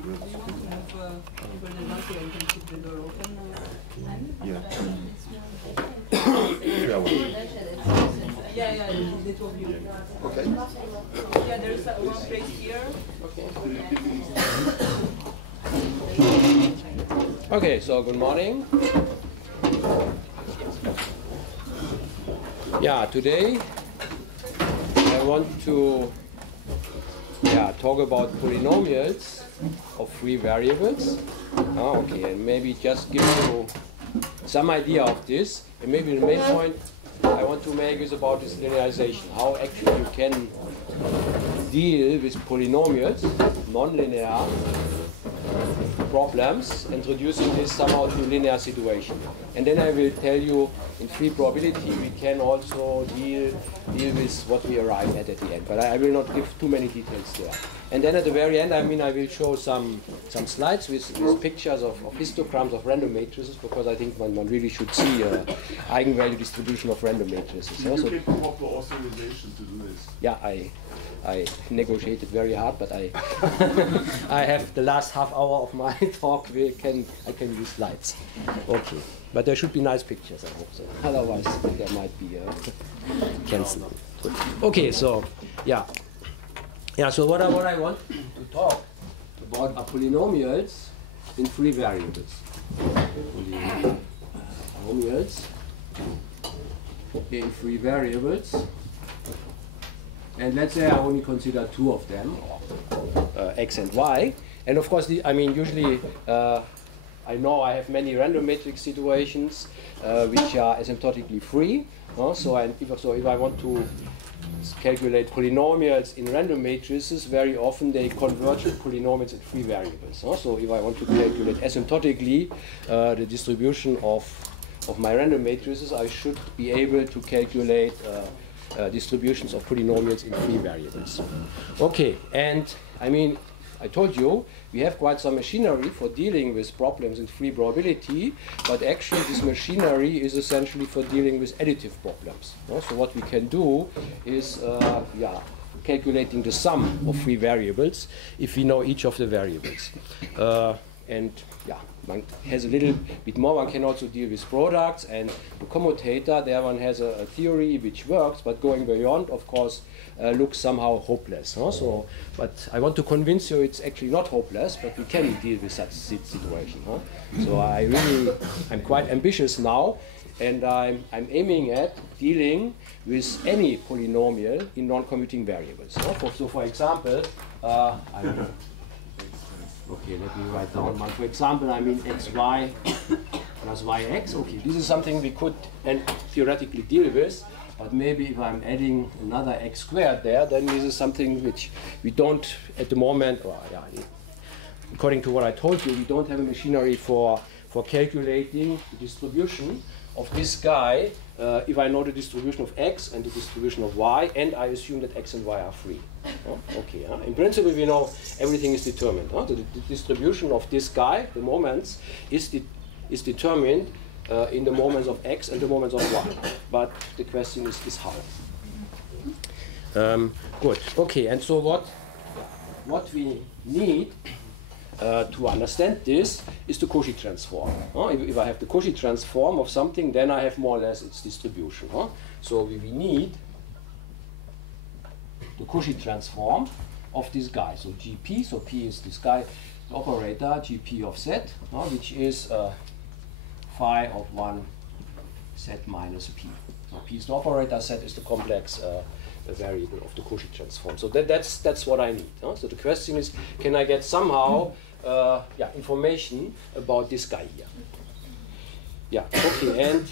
Yeah. Yeah, the two of you. Okay. Yeah, there's one place here. Okay, so good morning. Yeah, today I want to talk about polynomials of free variables. Okay, and maybe just give you some idea of this. And maybe the main point I want to make is about this linearization. How actually you can deal with polynomials, nonlinear problems, introducing this somehow to linear situation. And then I will tell you in free probability we can also deal with what we arrive at the end. But I will not give too many details there. And then at the very end, I will show some slides with pictures of histograms of random matrices, because I think one really should see eigenvalue distribution of random matrices. You can proper authorization to do this. Yeah, I negotiated very hard, but I I have the last half hour of my talk. I can use slides. Okay, but there should be nice pictures, I hope so. Otherwise, there might be cancelled. Okay, so yeah. So what I want to talk about are polynomials in free variables. Polynomials in free variables. And let's say I only consider two of them, x and y. And of course, usually I know I have many random matrix situations which are asymptotically free. So if I want to calculate polynomials in random matrices, very often they converge to polynomials in free variables. So if I want to calculate asymptotically the distribution of my random matrices, I should be able to calculate distributions of polynomials in free variables. Okay, and I told you we have quite some machinery for dealing with problems in free probability, but actually this machinery is essentially for dealing with additive problems. So what we can do is calculating the sum of free variables if we know each of the variables. One has a little bit more. One can also deal with products, and the commutator, there one has a theory which works, but going beyond, of course, looks somehow hopeless. But I want to convince you it's actually not hopeless, but we can deal with such situation. So I'm quite ambitious now, and I'm aiming at dealing with any polynomial in non-commuting variables. So for example, okay, let me write down one. For example, xy plus yx. Okay, this is something we could theoretically deal with, but maybe if I'm adding another x squared there, then this is something which we don't at the moment, according to what I told you, we don't have a machinery for calculating the distribution of this guy if I know the distribution of x and the distribution of y, and I assume that x and y are free. Okay, in principle we know everything is determined. The distribution of this guy, the moments, is determined in the moments of x and the moments of y. But the question is how. Good. Okay, and so what we need to understand this is the Cauchy transform. If I have the Cauchy transform of something, then I have more or less its distribution. So we need the Cauchy transform of this guy. So GP, so P is this guy, the operator GP of Z, which is phi of 1 Z minus P. So P is the operator, Z is the complex variable of the Cauchy transform. So that's what I need. So the question is, can I get somehow information about this guy here? Yeah, okay, and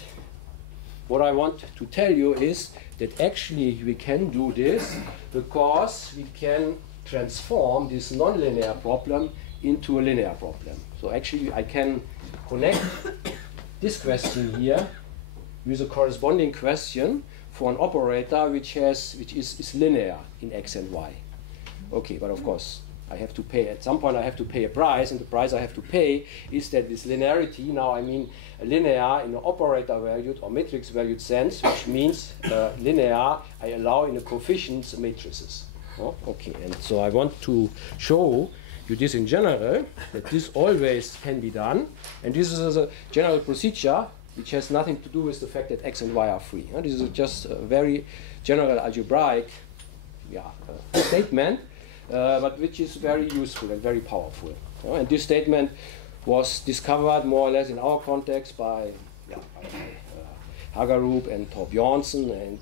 what I want to tell you is that actually we can do this because we can transform this nonlinear problem into a linear problem. So actually I can connect this question here with a corresponding question for an operator which is linear in x and y. Okay, but of course I have to pay, at some point I have to pay a price, and the price I have to pay is that this linearity, now I mean linear in an operator valued or matrix valued sense, which means linear I allow in the coefficients matrices. Okay, and so I want to show you this in general, that this always can be done, and this is a general procedure which has nothing to do with the fact that x and y are free. This is just a very general algebraic statement, but which is very useful and very powerful. And this statement was discovered more or less in our context by Hagerup and Thorbjørnsen and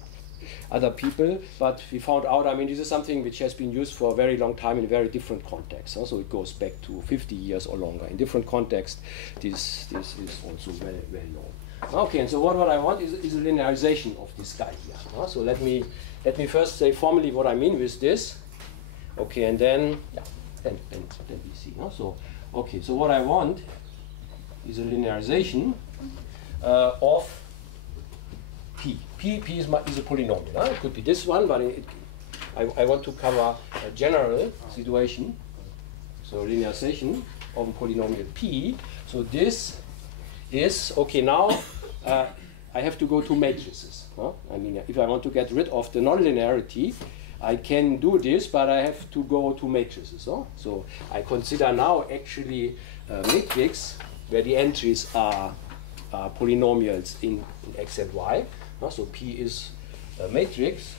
other people, but we found out, I mean, this is something which has been used for a very long time in very different contexts. So it goes back to 50 years or longer. In different contexts, this is also very, very known. Okay, and so what I want is a linearization of this guy here. So let me first say formally what I mean with this. Okay, and then then we see. So okay, so what I want is a linearization of P. P is a polynomial. It could be this one, but I want to cover a general situation. So linearization of a polynomial P. So this is, okay, now I have to go to matrices. I mean, if I want to get rid of the nonlinearity, I can do this, but I have to go to matrices. So I consider now actually a matrix where the entries are polynomials in x and y. So P is a matrix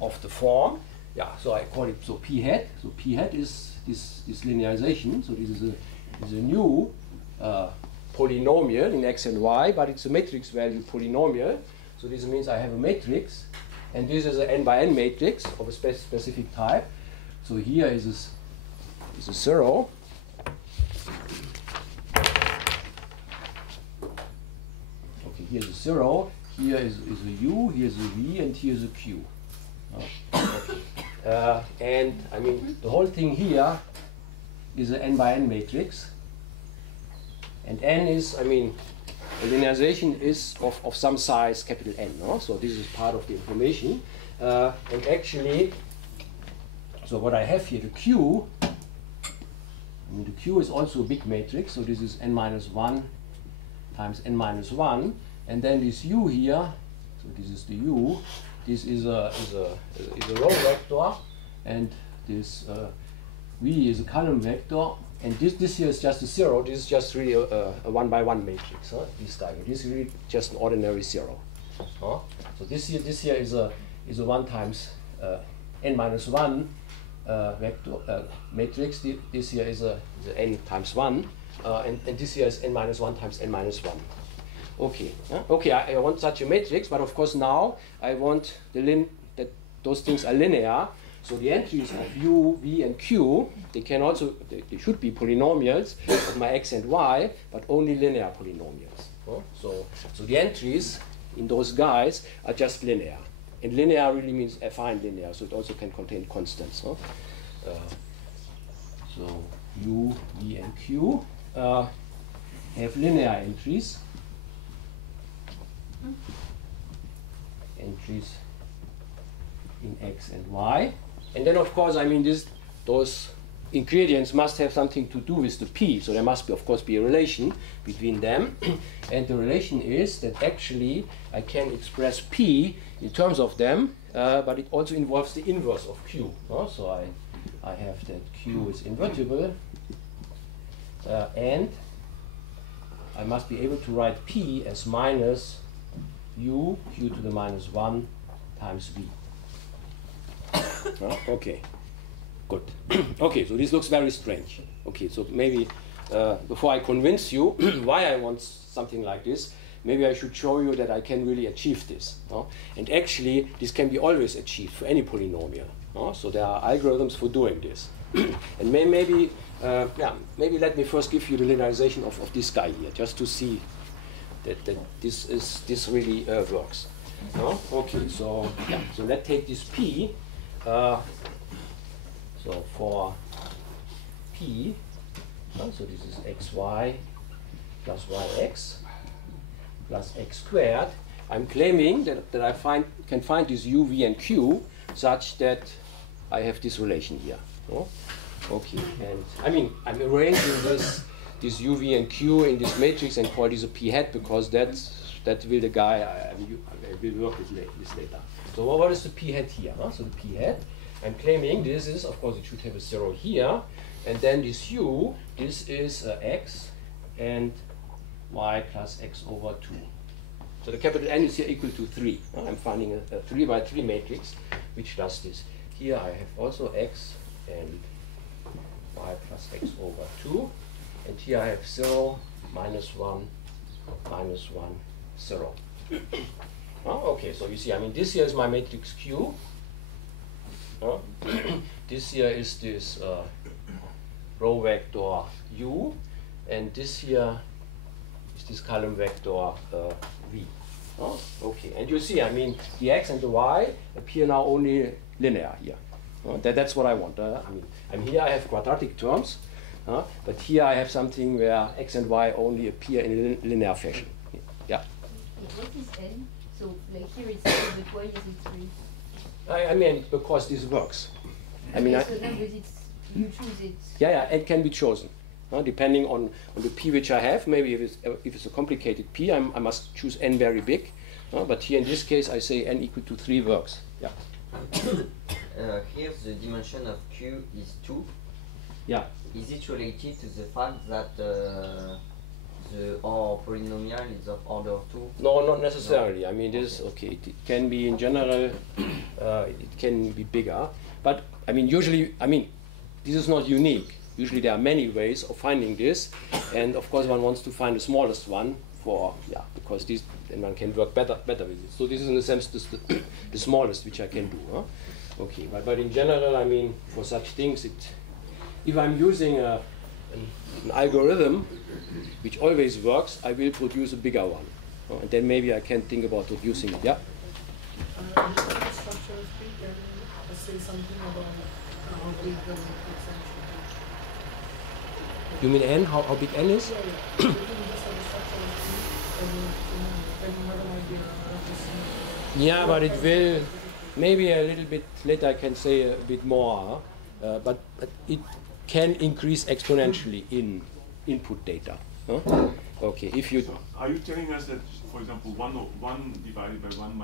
of the form. Yeah, so I call it P hat. So P hat is this linearization. So this is a new polynomial in x and y, but it's a matrix value polynomial. So this means I have a matrix, and this is an n by n matrix of a specific type. So here is a 0. Okay, here's a 0. Here is a u. Here's a v, and here's a q. Okay. And I mean, the whole thing here is an n by n matrix. And n is, I mean, a linearization is of some size, capital N. So this is part of the information. And actually, so what I have here, the Q, I mean, the Q is also a big matrix. So this is n minus 1 times n minus 1. And then this U here, so this is the U, this is a row vector. And this V is a column vector. And this here is just a 0. This is just really a 1 by 1 matrix. This guy. This is really just an ordinary 0. So this here is a 1 times n minus 1 vector matrix. This here is a n times 1, and this here is n minus 1 times n minus 1. Okay. Okay. I want such a matrix, but of course now I want that those things are linear. So the entries of u, v, and q, they should be polynomials of my x and y, but only linear polynomials. So the entries in those guys are just linear. And linear really means affine linear, so it also can contain constants. So u, v, and q have linear entries. Entries in x and y. And then, of course, I mean, those ingredients must have something to do with the P. So there must, of course, be a relation between them. And the relation is that actually I can express P in terms of them, but it also involves the inverse of Q. So I have that Q is invertible, and I must be able to write P as minus U, Q to the minus 1 times V. Okay, good. Okay, so this looks very strange. Okay, so maybe before I convince you why I want something like this, maybe I should show you that I can really achieve this. And actually, this can be always achieved for any polynomial. So there are algorithms for doing this. And maybe let me first give you the linearization of this guy here, just to see that this really works. Okay, so let's take this P. So for P, so this is xy plus yx plus x squared. I'm claiming that I can find this u, v, and q such that I have this relation here. Okay, and I mean I'm arranging this u, v, and q in this matrix and call this a p hat because that will the guy I will work with this later. So what is the p hat here? So the p hat, I'm claiming this is, of course, it should have a 0 here, and then this u, this is x and y plus x over 2. So the capital N is here equal to 3. I'm finding a 3 by 3 matrix which does this. Here I have also x and y plus x over 2, and here I have 0, minus 1, minus 1, 0. Okay, so you see, I mean, this here is my matrix Q. This here is this row vector U, and this here is this column vector V. Okay, and you see, I mean, the x and the y appear now only linear here. That's what I want. I mean, here I have quadratic terms, but here I have something where x and y only appear in a linear fashion. Yeah. What is n? So, like here it's 2, but why is it 3? I mean, because this works. I mean, so no, but you choose it. Yeah, it can be chosen. Depending on the p which I have. Maybe if it's a complicated p, I must choose n very big. But here in this case, I say n equal to 3 works. Yeah. Here the dimension of Q is 2. Yeah. Is it related to the fact that our polynomial is of order 2? No, not necessarily. No. I mean, this okay. It can be in general. It can be bigger, but I mean, usually, I mean, this is not unique. Usually, there are many ways of finding this, and of course, one wants to find the smallest one for because this then one can work better with it. So this is in a sense the smallest which I can do. Okay, but in general, I mean, for such things, if I'm using an algorithm which always works, I will produce a bigger one, and then maybe I can think about reducing it. Yeah. Structure is big, can you say something about how big the matrix actually is? You mean n? How big n is? Yeah. You can just have a structure is big, and you have an idea of the Yeah, but it will maybe a little bit later. I can say a bit more, but it can increase exponentially in input data. Okay, if you. So are you telling us that, for example, 1 divided by 1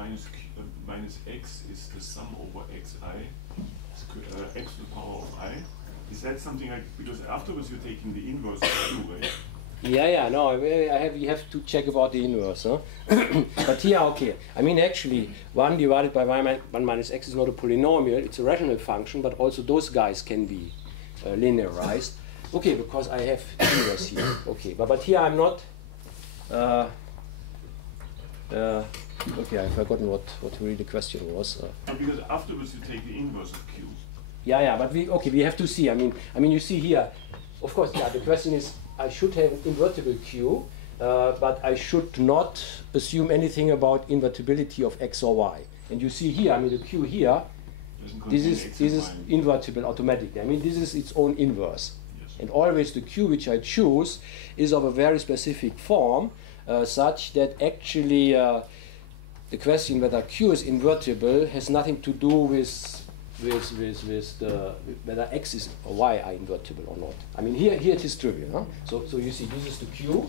minus x is the sum over xi, x to the power of I? Is that something like, because afterwards you're taking the inverse of q, right? Yeah, no, you have to check about the inverse. But here, okay, I mean, actually, 1 divided by 1 minus x is not a polynomial, it's a rational function, but also those guys can be linearized. Okay, because I have inverse here. Okay, but here I'm not. Okay, I've forgotten what really the question was. Because afterwards you take the inverse of q. Yeah, but we have to see. I mean, you see here. Of course, yeah. The question is, I should have an invertible q, but I should not assume anything about invertibility of x or y. And you see here, I mean, the q here. This is invertible automatically. I mean, this is its own inverse. Yes. And always the q which I choose is of a very specific form, such that actually the question whether q is invertible has nothing to do with whether x is or y are invertible or not. I mean, here it is trivial. Huh? So you see, this is the q.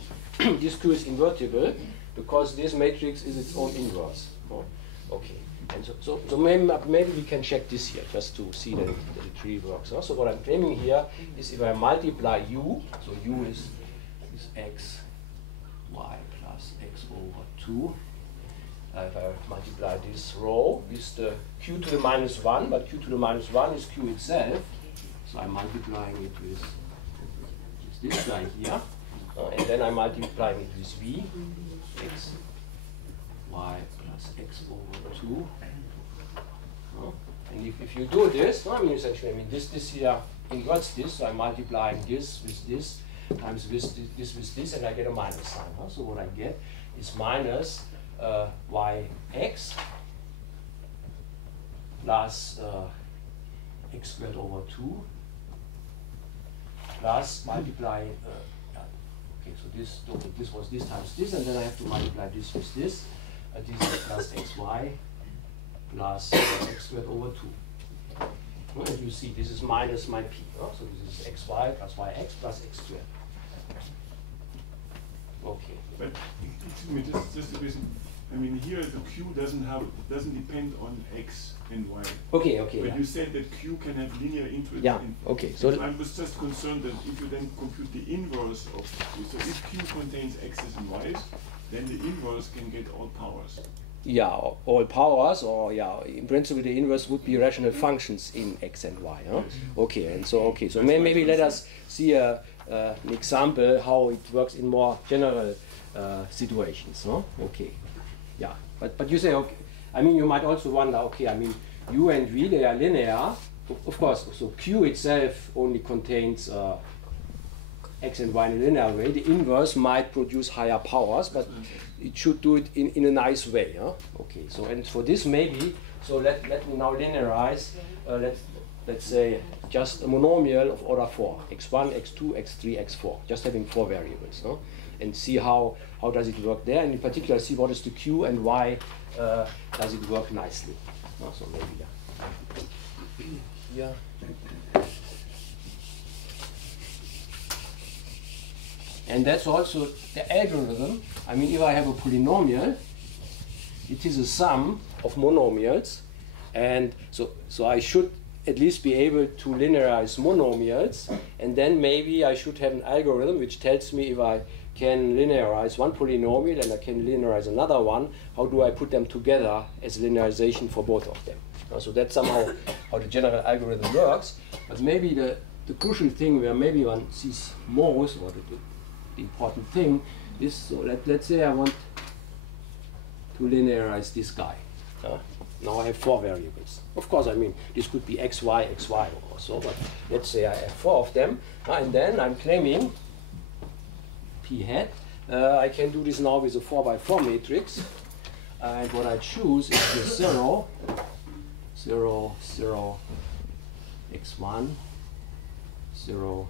This q is invertible because this matrix is its own inverse. Okay. And so maybe we can check this here just to see that it really works. So what I'm claiming here is if I multiply u, so u is x, y plus x over 2. If I multiply this row with the q to the minus 1, but q to the minus 1 is q itself. So I'm multiplying it with this guy here. And then I'm multiplying it with v, x, y plus x over 2. And if you do this, I mean, essentially, I mean, this here inverts this, so I'm multiplying this with this times this with this, and I get a minus sign. So what I get is minus yx plus x squared over 2 plus multiplying. Okay, so this was this times this, and then I have to multiply this with this. This is plus xy plus x squared over 2. And you see, this is minus my p. So this is xy plus yx plus x squared. Okay. But excuse me, just a question. I mean, here the Q doesn't depend on X and Y. Okay, okay. But Yeah. you said that Q can have linear interest. Yeah, okay. So I was just concerned that if you then compute the inverse of, so if Q contains X's and Y's, then the inverse can get all powers. yeah, all powers, or yeah, in principle the inverse would be rational functions in X and Y. Huh? Yes. Okay, and so okay, so That's my maybe let concern. us see an example how it works in more general situations. No? Okay, yeah, but you say okay. I mean, you might also wonder. Okay, I mean, U and V, they are linear, of course. So Q itself only contains X and Y in a linear way. The inverse might produce higher powers, but it should do it in a nice way. Huh? Okay, so and for this maybe, so let me now linearize, let's say just a monomial of order 4, x1, x2, x3, x4, just having 4 variables, no? And see how does it work there, and in particular see what is the Q and why does it work nicely. No? So maybe here. And that's also the algorithm. I mean, if I have a polynomial, it is a sum of monomials, and so I should at least be able to linearize monomials, and then maybe I should have an algorithm which tells me if I can linearize one polynomial and I can linearize another one, how do I put them together as linearization for both of them? So that's somehow how the general algorithm works. But maybe the crucial thing where maybe one sees most, or the important thing is, so let's say I want to linearize this guy. Now I have 4 variables. Of course, I mean, this could be x, y, or so, but let's say I have 4 of them, and then I'm claiming P hat. I can do this now with a 4x4 matrix, and what I choose is the 0, 0, 0, x1, 0,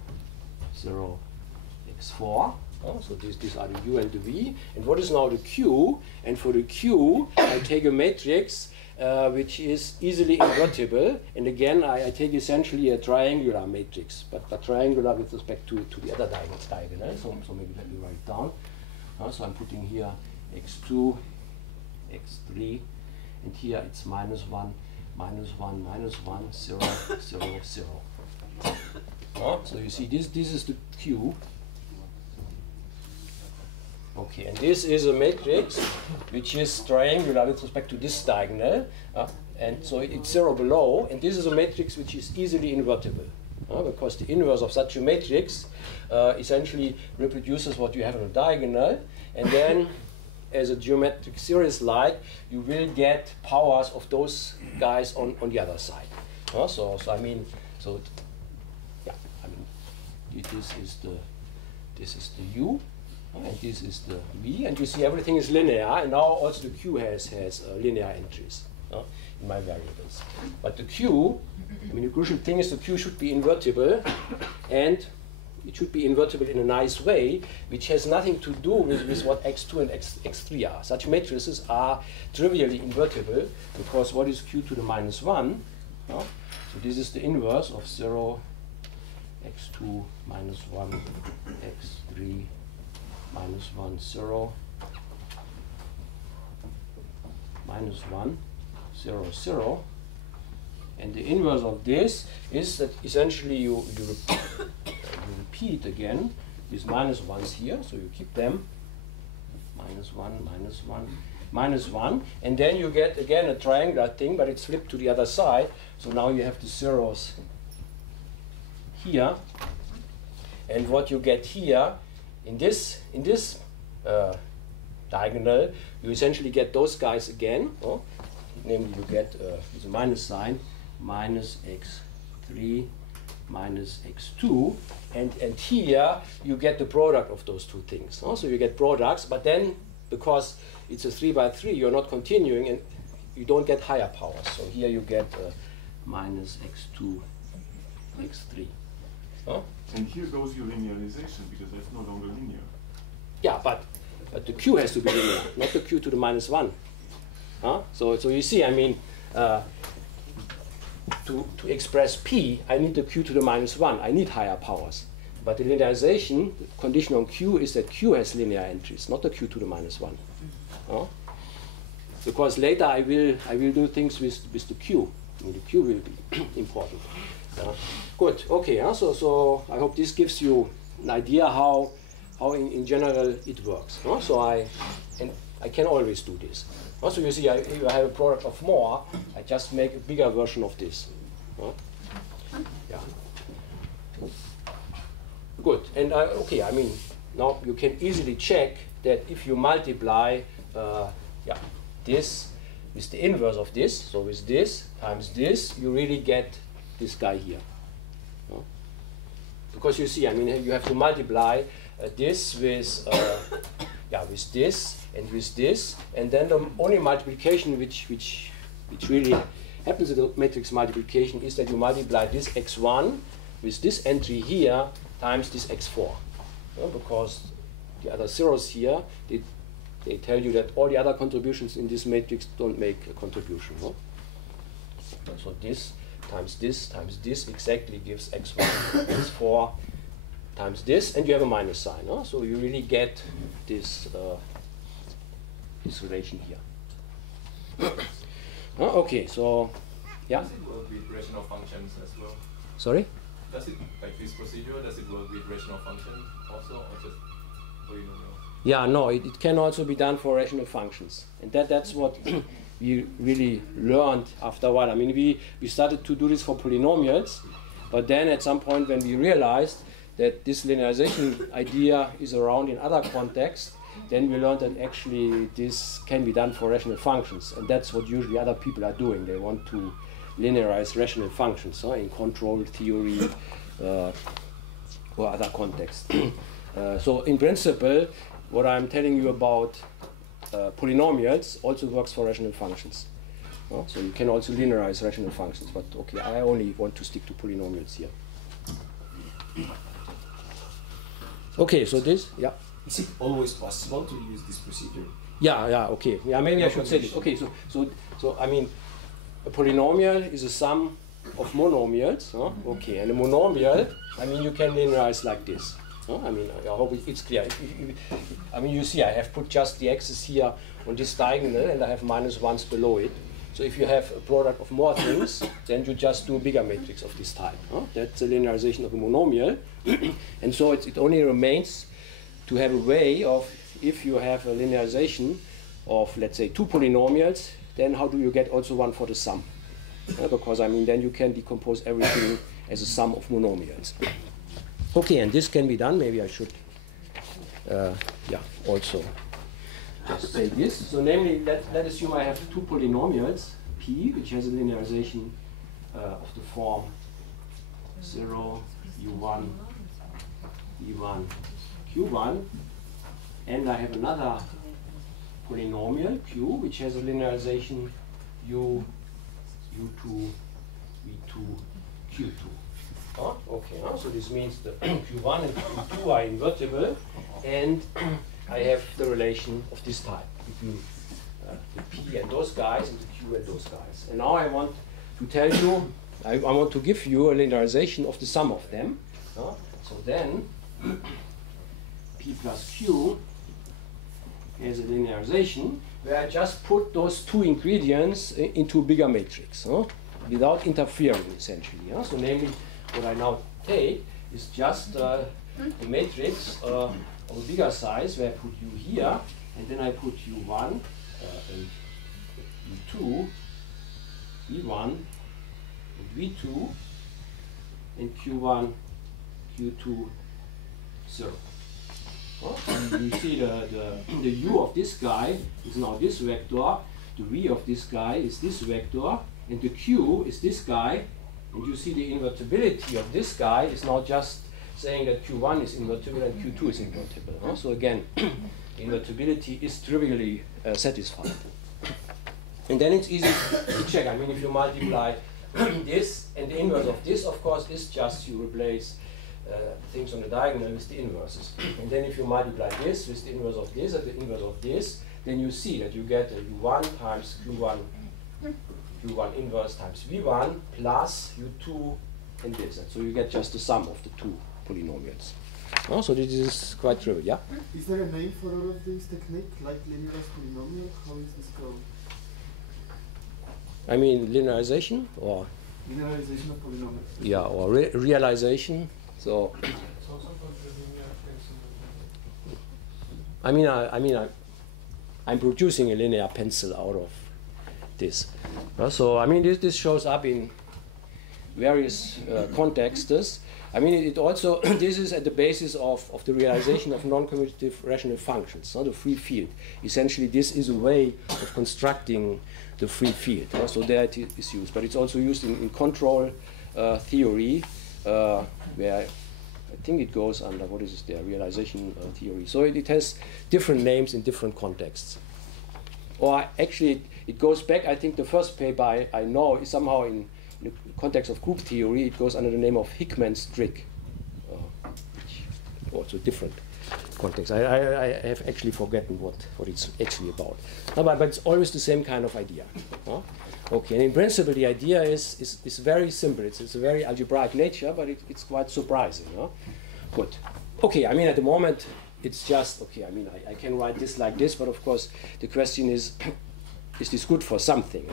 0, x4. So these are the U and the V. And what is now the Q? And for the Q, I take a matrix which is easily invertible. And again, I take essentially a triangular matrix, but triangular with respect to the other diagonal. So maybe let me write it down. So I'm putting here x2, x3, and here it's -1, -1, -1, 0, 0, 0. So you see, this is the Q. Okay, and this is a matrix which is triangular with respect to this diagonal, and so it's 0 below, and this is a matrix which is easily invertible, because the inverse of such a matrix essentially reproduces what you have on a diagonal, and then as a geometric series like, you will get powers of those guys on the other side. So I mean, so yeah, I mean, this is the U. And this is the V, and you see everything is linear, and now also the Q has linear entries in my variables. But the Q, I mean, the crucial thing is the Q should be invertible, and it should be invertible in a nice way, which has nothing to do with what x2 and x3 are. Such matrices are trivially invertible, because what is Q to the -1? So this is the inverse of 0, x2, -1, x3, -1, 0, -1, 0, 0. And the inverse of this is that essentially you repeat again these -1s here, so you keep them, -1, -1, -1, and then you get again a triangular thing, but it's flipped to the other side, so now you have the zeros here, and what you get here in this diagonal, you essentially get those guys again, namely you get with a minus sign, -x3 minus x2, and here you get the product of those two things. So you get products, but then because it's a 3x3, you're not continuing, and you don't get higher powers. So here you get -x2, x3. And here goes your linearization, because that's no longer linear. Yeah, but the Q has to be linear, not the Q to the -1. So you see, I mean, to express P, I need the Q to the -1. I need higher powers. But the linearization, the condition on Q is that Q has linear entries, not the Q to the -1. because later I will do things with the Q. And the Q will be important. Good. Okay. So I hope this gives you an idea how in general it works. So I can always do this. Also, you see, if I have a product of more, I just make a bigger version of this. Yeah. Good. And okay, I mean, now you can easily check that if you multiply this with the inverse of this, so with this times this, you really get this guy here. Because you see, I mean, you have to multiply this with with this and with this, and then the only multiplication which really happens in the matrix multiplication is that you multiply this x1 with this entry here times this x4, because the other zeros here, they tell you that all the other contributions in this matrix don't make a contribution. So this times this exactly gives x1 x4 times this, and you have a minus sign. So you really get this this relation here. Okay, so yeah. Does it work with rational functions as well? Sorry? Does it, like this procedure, does it work with rational functions also, or just polynomial? Yeah, no, it can also be done for rational functions, and that's what we really learned after a while. I mean, we started to do this for polynomials, but then at some point when we realized that this linearization idea is around in other contexts, then we learned that actually this can be done for rational functions, and that's what usually other people are doing. They want to linearize rational functions in control theory or other contexts. So in principle, what I'm telling you about polynomials also works for rational functions. So you can also linearize rational functions, but okay, I only want to stick to polynomials here. Okay, so this, yeah. Is it always possible to use this procedure? Yeah, okay. Yeah, maybe I should say this. Okay, so I mean, a polynomial is a sum of monomials. Okay, and a monomial, I mean, you can linearize like this. I mean, I hope it's clear. I mean, you see, I have put just the x's here on this diagonal, and I have minus ones below it. So if you have a product of more things, then you just do a bigger matrix of this type. That's a linearization of a monomial. And so it only remains to have a way of, if you have a linearization of, let's say, two polynomials, then how do you get also one for the sum? Because, I mean, then you can decompose everything as a sum of monomials. Okay, and this can be done. Maybe I should also just say this. So namely, let's assume I have two polynomials, P, which has a linearization of the form 0, U1, E1, Q1, and I have another polynomial, Q, which has a linearization U, U2, V2, Q2. Okay, so this means the Q1 and Q2 are invertible, and I have the relation of this type between the P and those guys and the Q and those guys. And now I want to tell you, I want to give you a linearization of the sum of them. So then P plus Q is a linearization where I just put those two ingredients into a bigger matrix without interfering, essentially. So namely, what I now take is just a matrix of a bigger size where I put U here, and then I put U1 and U2, V1 and V2, and Q1, Q2, 0. You see the U of this guy is now this vector, the V of this guy is this vector, and the Q is this guy, and you see the invertibility of this guy is now just saying that Q1 is invertible and Q2 is invertible. So again, invertibility is trivially satisfied. And then it's easy to check. I mean, if you multiply this, and the inverse of this, of course, is just you replace things on the diagonal with the inverses. And then if you multiply this with the inverse of this and the inverse of this, then you see that you get a U1 times Q1 inverse times V1 plus U2 and this. And so you get just the sum of the two polynomials. So this is quite trivial, yeah? Is there a name for all of these techniques, like linearized polynomial? How is this called? I mean linearization or Linearization of polynomials. yeah, or realization. So I'm producing a linear pencil out of this. So I mean this shows up in various contexts. I mean it also this is at the basis of the realization of non-commutative rational functions, the free field. Essentially this is a way of constructing the free field. So there it is used, but it's also used in control theory, where I think it goes under, what is there, realization theory. So it has different names in different contexts. Or actually, it goes back, I think the first paper I know is somehow in the context of group theory, it goes under the name of Hickman's trick. Which also different context. I have actually forgotten what it's actually about. No, but it's always the same kind of idea. Okay, and in principle, the idea is very simple. It's a very algebraic nature, but it's quite surprising. Good. Okay, I mean, at the moment, it's just, okay, I mean, I can write this like this, but of course, the question is this good for something?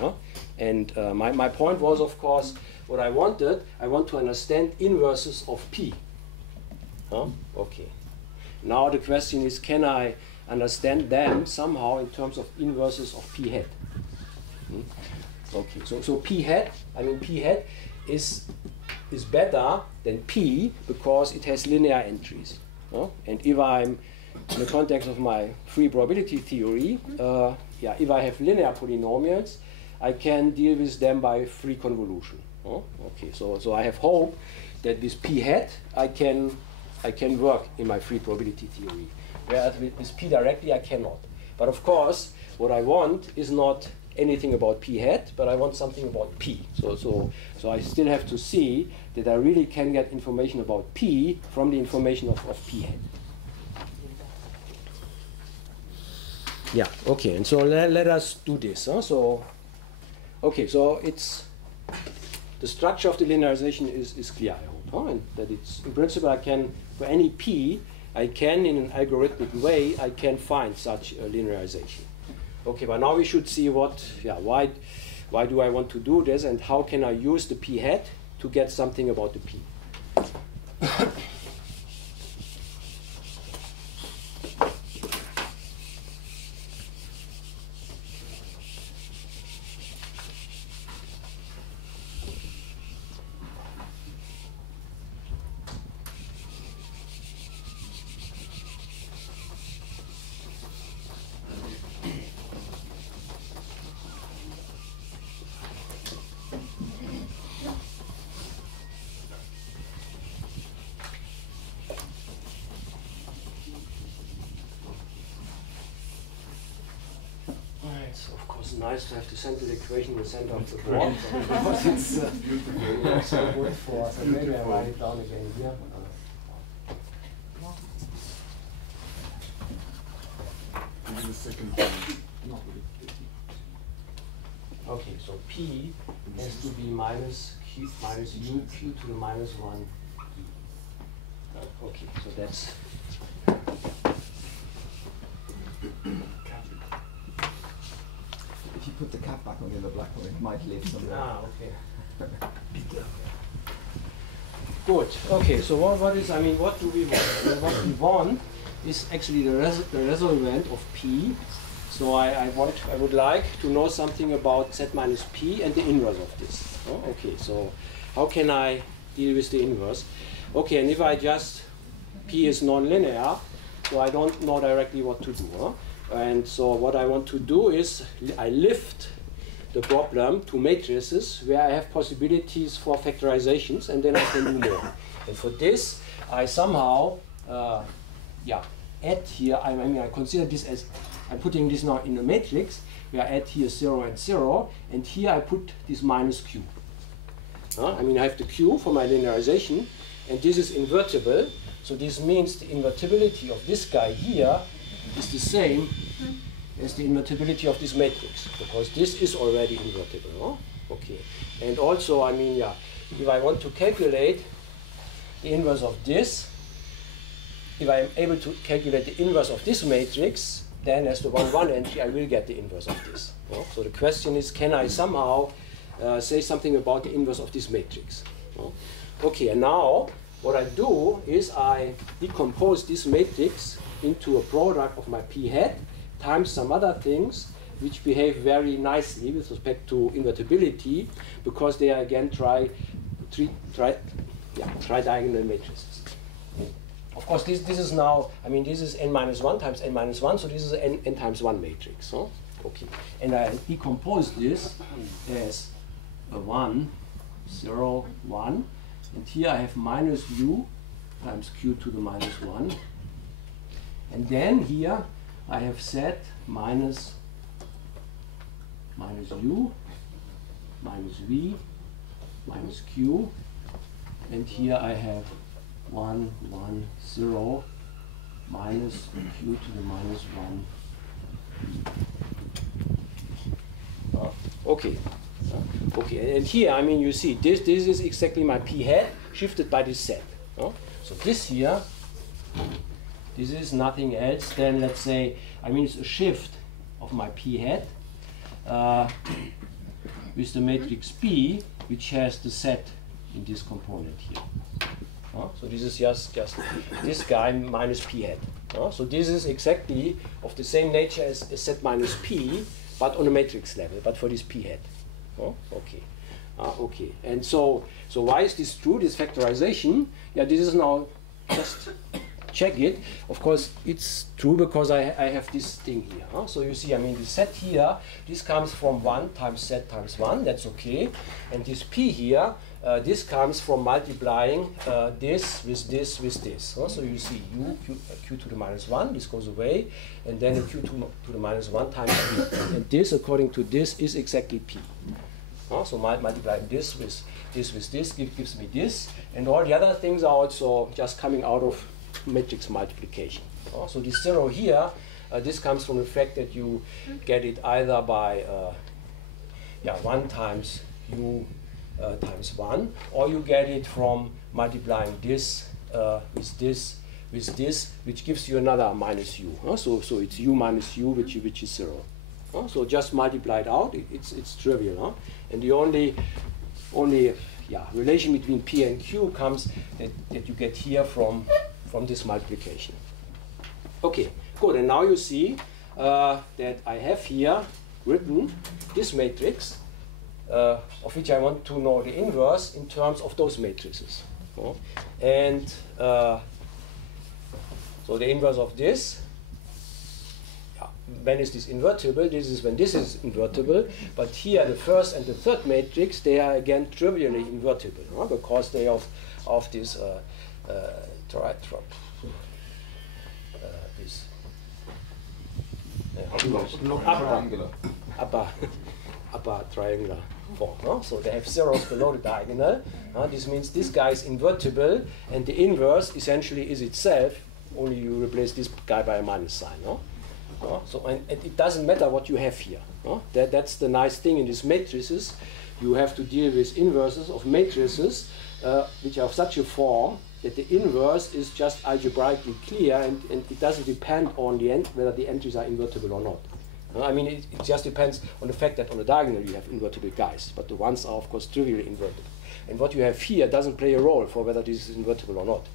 And my point was, of course, what I want to understand inverses of P. Okay. Now the question is, can I understand them somehow in terms of inverses of P hat? Okay, so P hat, I mean P hat is better than P because it has linear entries. And if I'm in the context of my free probability theory, if I have linear polynomials, I can deal with them by free convolution. Okay, so I have hope that with P hat I can work in my free probability theory, whereas with P directly I cannot. But of course, what I want is not anything about P hat, but I want something about P. So I still have to see that I really can get information about P from the information of P hat. Yeah, okay, and so let us do this. So it's the structure of the linearization is clear, I hope, and that it's in principle I can, for any P, I can in an algorithmic way I can find such a linearization. Okay, but now we should see why do I want to do this, and how can I use the P hat to get something about the P. Nice to have the central equation in the center of the board, because it's so good for. So maybe I write it down again here. The second one. Okay, so P has to be minus u to the minus 1 e. Okay, so that's. If you put the cap back on the other black one, it might live somewhere. Okay. Good. Okay, so what do we want? What we want is actually the resolvent of P. So I would like to know something about Z minus P and the inverse of this. Okay, so how can I deal with the inverse? Okay, and if I just, P is non-linear, so I don't know directly what to do. And so what I want to do is I lift the problem to matrices where I have possibilities for factorizations, and then I can do more. And for this, I somehow add here, I consider this as, I'm putting this now in a matrix where I add here 0 and 0, and here I put this minus q. I have the q for my linearization, and this is invertible, so this means the invertibility of this guy here is the same as the invertibility of this matrix, because this is already invertible. Okay, and also, if I want to calculate the inverse of this, if I am able to calculate the inverse of this matrix, then as the 1, 1 entry, I will get the inverse of this. No? So the question is, can I somehow say something about the inverse of this matrix? No? Okay, and now what I do is I decompose this matrix into a product of my p hat times some other things which behave very nicely with respect to invertibility, because they are again tri-diagonal matrices. Of course, this is now, I mean, this is n minus 1 times n minus 1, so this is an n times 1 matrix. Huh? Okay, and I decompose this as a 1, 0, 1, and here I have minus u times q to the minus 1, and then here I have set minus u, minus v, minus q, and here I have 1, 1, 0, minus q to the minus 1. Okay. Okay, and here, I mean, you see, this is exactly my p hat shifted by this set. So this here, this is nothing else than, let's say, I mean, it's a shift of my p hat with the matrix P, which has the set in this component here. So this is just this guy minus p hat. So this is exactly of the same nature as set minus p, but on a matrix level, but for this p hat. Okay. Okay. And so why is this true, this factorization? Yeah, this is now just check it. Of course, it's true because I have this thing here. So you see, I mean, the set here, this comes from 1 times set times 1. That's okay. And this p here, this comes from multiplying this with this with this. So you see q to the minus 1, this goes away, and then q to the minus 1 times p. And this, according to this, is exactly p. So multiplying this with this gives me this, and all the other things are also just coming out of matrix multiplication. So this 0 here, this comes from the fact that you get it either by 1 times u times 1, or you get it from multiplying this with this with this, which gives you another minus u. So it's u minus u, which is 0. So just multiply it out. It's trivial. And the only relation between p and q comes that you get here from this multiplication. Okay, good. And now you see that I have here written this matrix, of which I want to know the inverse in terms of those matrices. And so the inverse of this, when is this invertible? This is when this is invertible. But here the first and the third matrix, they are again trivially invertible, because they are of this upper triangular form. So they have zeros below the diagonal. This means this guy is invertible, and the inverse essentially is itself, only you replace this guy by a minus sign. So and it doesn't matter what you have here. That's the nice thing in these matrices. You have to deal with inverses of matrices which are of such a form that the inverse is just algebraically clear, and it doesn't depend on whether the entries are invertible or not. I mean, it just depends on the fact that on the diagonal you have invertible guys, but the ones are of course trivially invertible. And what you have here doesn't play a role for whether this is invertible or not.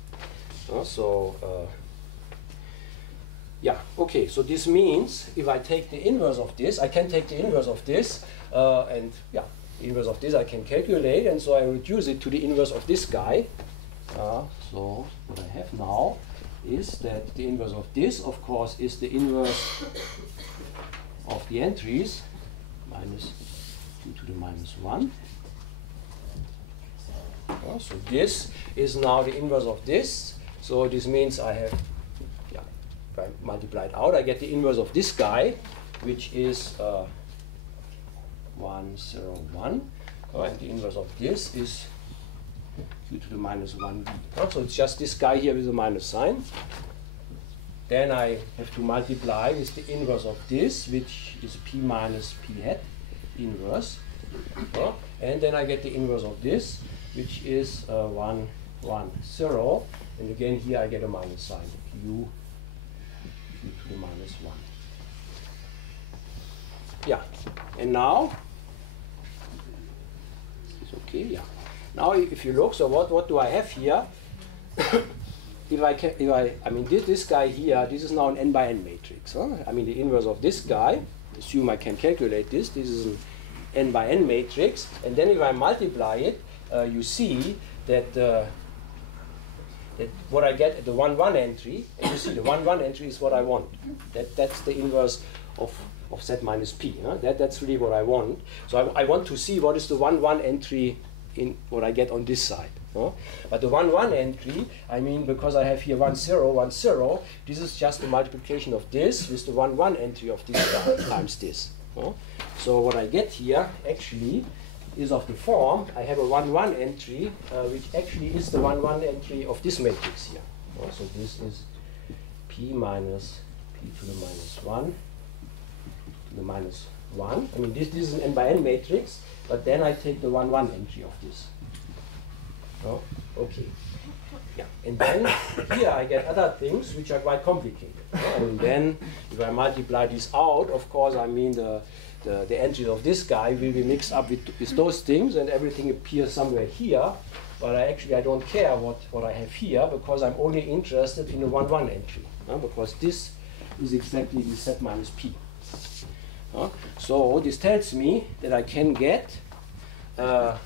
Okay, so this means if I take the inverse of this, I can take the inverse of this, and the inverse of this I can calculate, and so I reduce it to the inverse of this guy. So what I have now is that the inverse of this, of course, is the inverse of the entries, minus 2 to the minus 1. So this is now the inverse of this. So this means I have, if I multiply it out, I get the inverse of this guy, which is 1, 0, 1. And the inverse of this is q to the minus 1v. So it's just this guy here with a minus sign. Then I have to multiply with the inverse of this, which is p minus p hat, inverse. And then I get the inverse of this, which is 1, 1, 0. And again here I get a minus sign, q to the minus 1. yeah, and now, it's okay, yeah. Now if you look, so what do I have here? I mean this guy here, this is now an n by n matrix. Huh? I mean the inverse of this guy, assume I can calculate this is an n by n matrix, and then if I multiply it, you see that that what I get at the 1, 1 entry, and you see the 1, 1 entry is what I want. That's the inverse of z minus p. Huh? That's really what I want. So I want to see what is the 1, 1 entry in what I get on this side. Huh? But the 1, 1 entry, I mean, because I have here 1, 0, 1, 0, this is just the multiplication of this with the 1, 1 entry of this guy times this. Huh? So what I get here actually is of the form, I have a 1, 1 entry, which actually is the 1, 1 entry of this matrix here. So this is p minus p to the minus 1 to the minus 1. I mean, this is an n by n matrix, but then I take the 1, 1 entry of this. Oh, okay. Yeah, and then here I get other things which are quite complicated. And then if I multiply this out, of course, I mean the entries of this guy will be mixed up with those things, and everything appears somewhere here. But I don't care what I have here, because I'm only interested in the 1, 1 entry, because this is exactly the z minus p. So this tells me that I can get and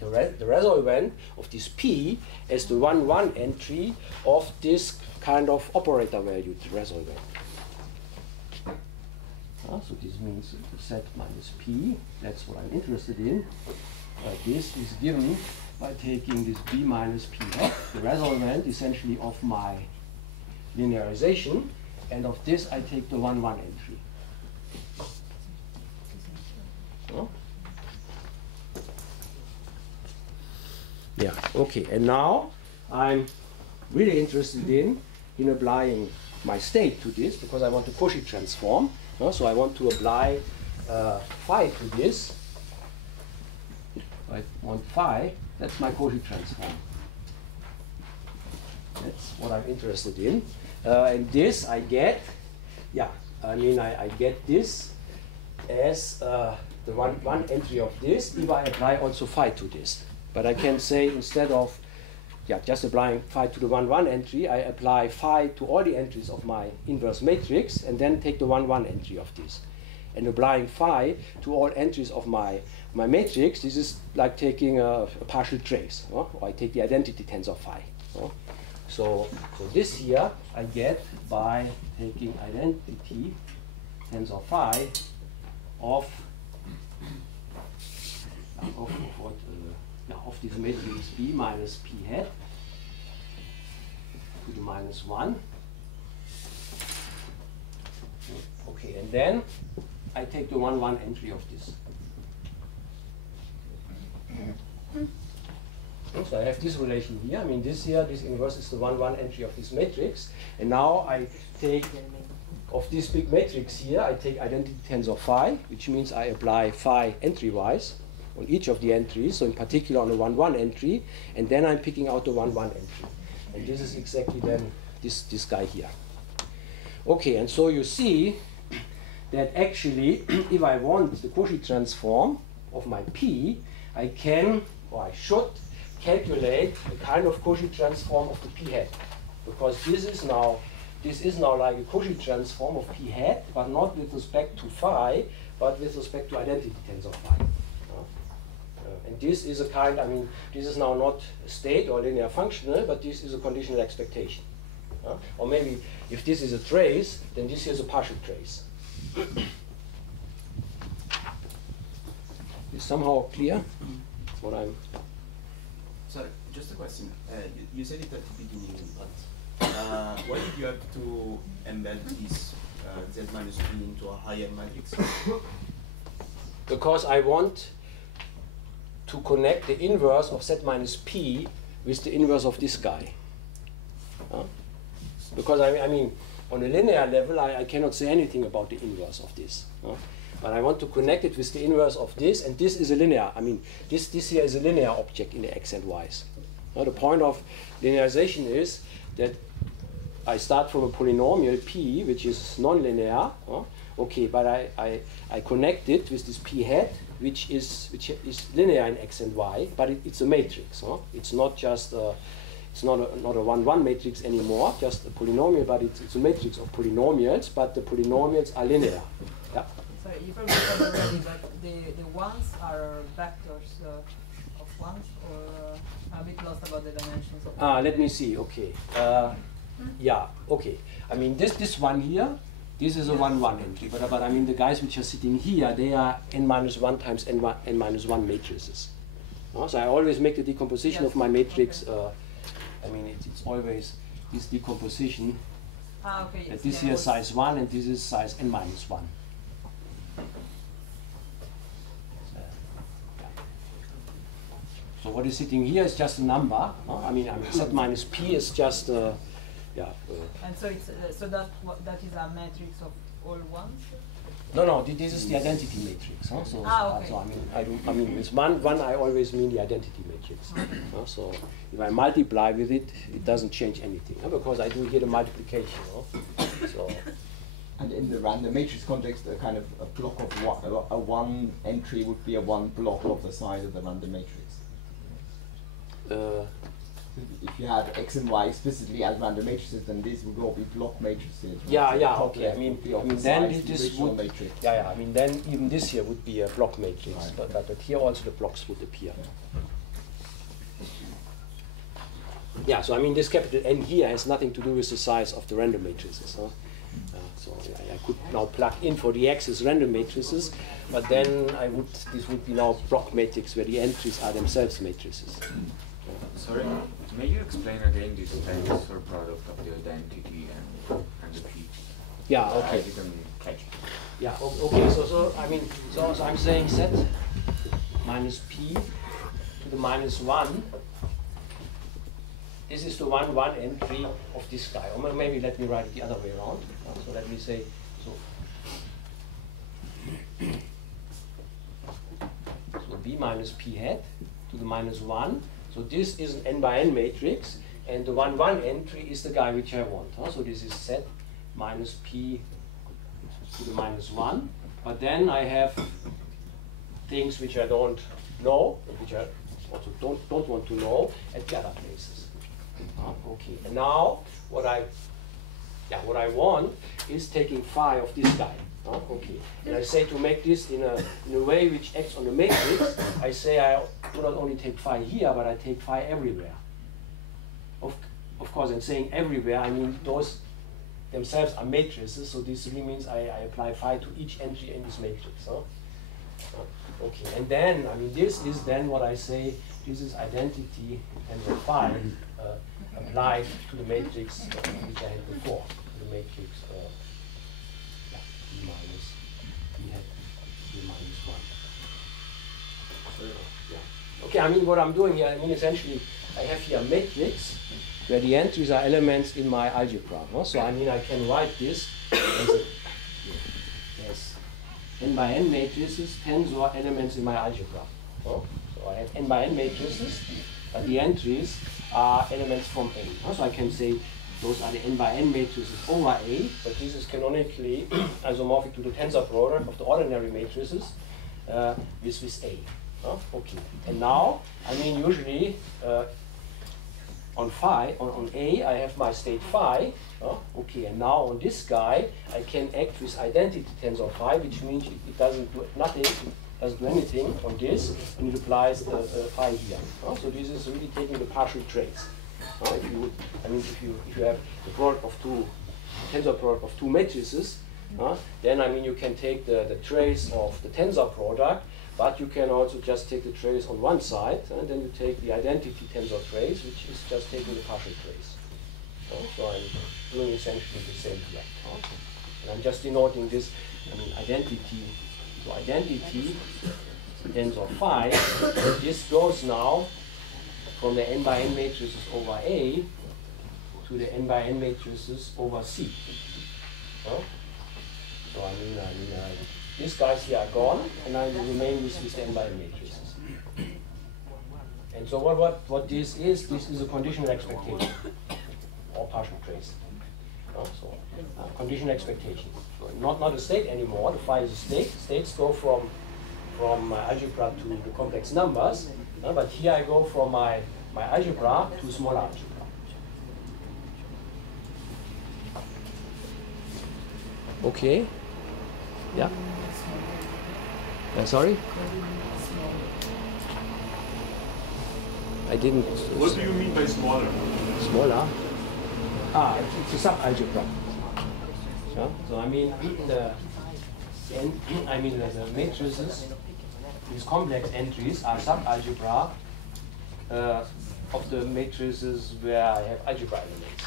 the resolvent of this p as the 1, 1 entry of this kind of operator valued resolvent. So this means z minus p, that's what I'm interested in. This is given by taking this b minus p, the resolvent essentially of my linearization, and of this I take the 1, 1 entry. Yeah, okay, and now I'm really interested in applying my state to this, because I want to Cauchy transform. So I want to apply phi to this. I want phi, that's my Cauchy transform. That's what I'm interested in. And this I get, yeah, I mean I get this as the 1 entry of this if I apply also phi to this. But I can say instead of just applying phi to the 1, 1 entry, I apply phi to all the entries of my inverse matrix and then take the 1, 1 entry of this. And applying phi to all entries of my matrix, this is like taking a partial trace, or I take the identity tensor phi. So this here I get by taking identity tensor phi of this matrix B minus P hat to the minus 1. Okay, and then I take the 1, 1 entry of this. So I have this relation here. I mean, this inverse is the 1, 1 entry of this matrix. And now I take, of this big matrix here, I take identity tensor phi, which means I apply phi entry-wise on each of the entries, so in particular on the 1, 1 entry, and then I'm picking out the 1, 1 entry. And this is exactly then this guy here. Okay, and so you see that actually, if I want the Cauchy transform of my P, I can, or I should, calculate a kind of Cauchy transform of the P hat. Because this is now like a Cauchy transform of P hat, but not with respect to phi, but with respect to identity tensor phi. And this is a kind, I mean, this is now not a state or linear functional, but this is a conditional expectation. Or maybe if this is a trace, then this here is a partial trace. Is somehow clear what I'm... Sorry, just a question. You said it at the beginning, but why did you have to embed this Z minus P into a higher matrix? Because I want to connect the inverse of Z minus P with the inverse of this guy. Because I mean, on a linear level, I cannot say anything about the inverse of this. But I want to connect it with the inverse of this, and this is a linear, I mean, this here is a linear object in the x and y's. The point of linearization is that I start from a polynomial p, which is nonlinear. Okay, but I connect it with this p hat, which is linear in x and y, but it's a matrix. It's not just it's not a 1-1 matrix anymore, just a polynomial, but it's a matrix of polynomials, but the polynomials are linear. Yeah. Sorry, you probably said already, but the ones are vectors of ones, or I'm a bit lost about the dimensions of Let me see. Okay. Yeah. Okay. I mean, this one here, this is a 1-1 entry, but I mean the guys which are sitting here, they are n-1 times n-1 matrices. So I always make the decomposition of my matrix. Okay. I mean, it's always this decomposition. Okay. That this here is size 1 and this is size n-1. So what is sitting here is just a number. I mean, z minus p is just and so it's that is a matrix of all ones. No, this is the identity matrix. So, okay. So I mean, with one I always mean the identity matrix. So if I multiply with it, it doesn't change anything because I do here the multiplication. So. And in the random matrix context, a kind of a block of one entry would be a one block of the size of the random matrix. If you had x and y explicitly as random matrices, then these would all be block matrices. Right? Yeah, okay. I mean then this would. Matrix. Yeah. I mean, then even this here would be a block matrix, right. but here also the blocks would appear. Yeah. So I mean, this capital N here has nothing to do with the size of the random matrices. So I could now plug in for the x as random matrices, but then this would be now block matrix where the entries are themselves matrices. Sorry, may you explain again this tensor product of the identity and the p? Yeah, okay. I didn't catch it. Yeah, okay. So I mean, so I'm saying z minus p to the minus 1. This is the 1-1 entry of this guy. Or maybe let me write it the other way around. So let me say so b minus p hat to the minus 1. So this is an n by n matrix, and the 1-1 entry is the guy which I want. So this is z minus p to the minus 1. But then I have things which I don't know, which I also don't want to know at the other places. Okay. And now what I want is taking phi of this guy. Okay. And I say to make this in a way which acts on the matrix, I say I do not only take phi here, but I take phi everywhere. Of course, I'm saying everywhere, I mean those themselves are matrices, so this really means I apply phi to each entry in this matrix. Okay, and then, I mean, this is then what I say, this is identity tensor phi applied to the matrix which I had before, the matrix b minus b hat b minus 1. Okay, I mean, what I'm doing here, I mean, essentially, I have here a matrix where the entries are elements in my algebra. So, I mean, I can write this as n by n matrices, tensor elements in my algebra. So I have n by n matrices, but the entries are elements from A. So I can say those are the n by n matrices over A, but this is canonically isomorphic to the tensor product of the ordinary matrices with A. Okay. And now, I mean, usually on phi, on A, I have my state phi. Okay, and now on this guy, I can act with identity tensor phi, which means it doesn't do nothing, it doesn't do anything on this, and it applies the phi here. So this is really taking the partial trace. If you would, I mean, if you have the product of two tensor product of two matrices, then I mean you can take the trace of the tensor product. But you can also just take the trace on one side, and then you take the identity tensor trace, which is just taking the partial trace. So I'm doing essentially the same here. And I'm just denoting this, I mean, identity. So identity tensor phi, this goes now from the n by n matrices over A to the n by n matrices over C. So I mean, these guys here are gone, and I will remain with the n by n matrices. And so what this is a conditional expectation, or partial trace. So conditional expectation. So not a state anymore. The phi is a state. States go from algebra to the complex numbers, but here I go from my algebra to small algebra. Okay. Yeah. Sorry. I didn't. What do you mean by smaller? Smaller? It's a sub-algebra. Yeah? So I mean the matrices, these complex entries are sub-algebra of the matrices where I have algebra elements.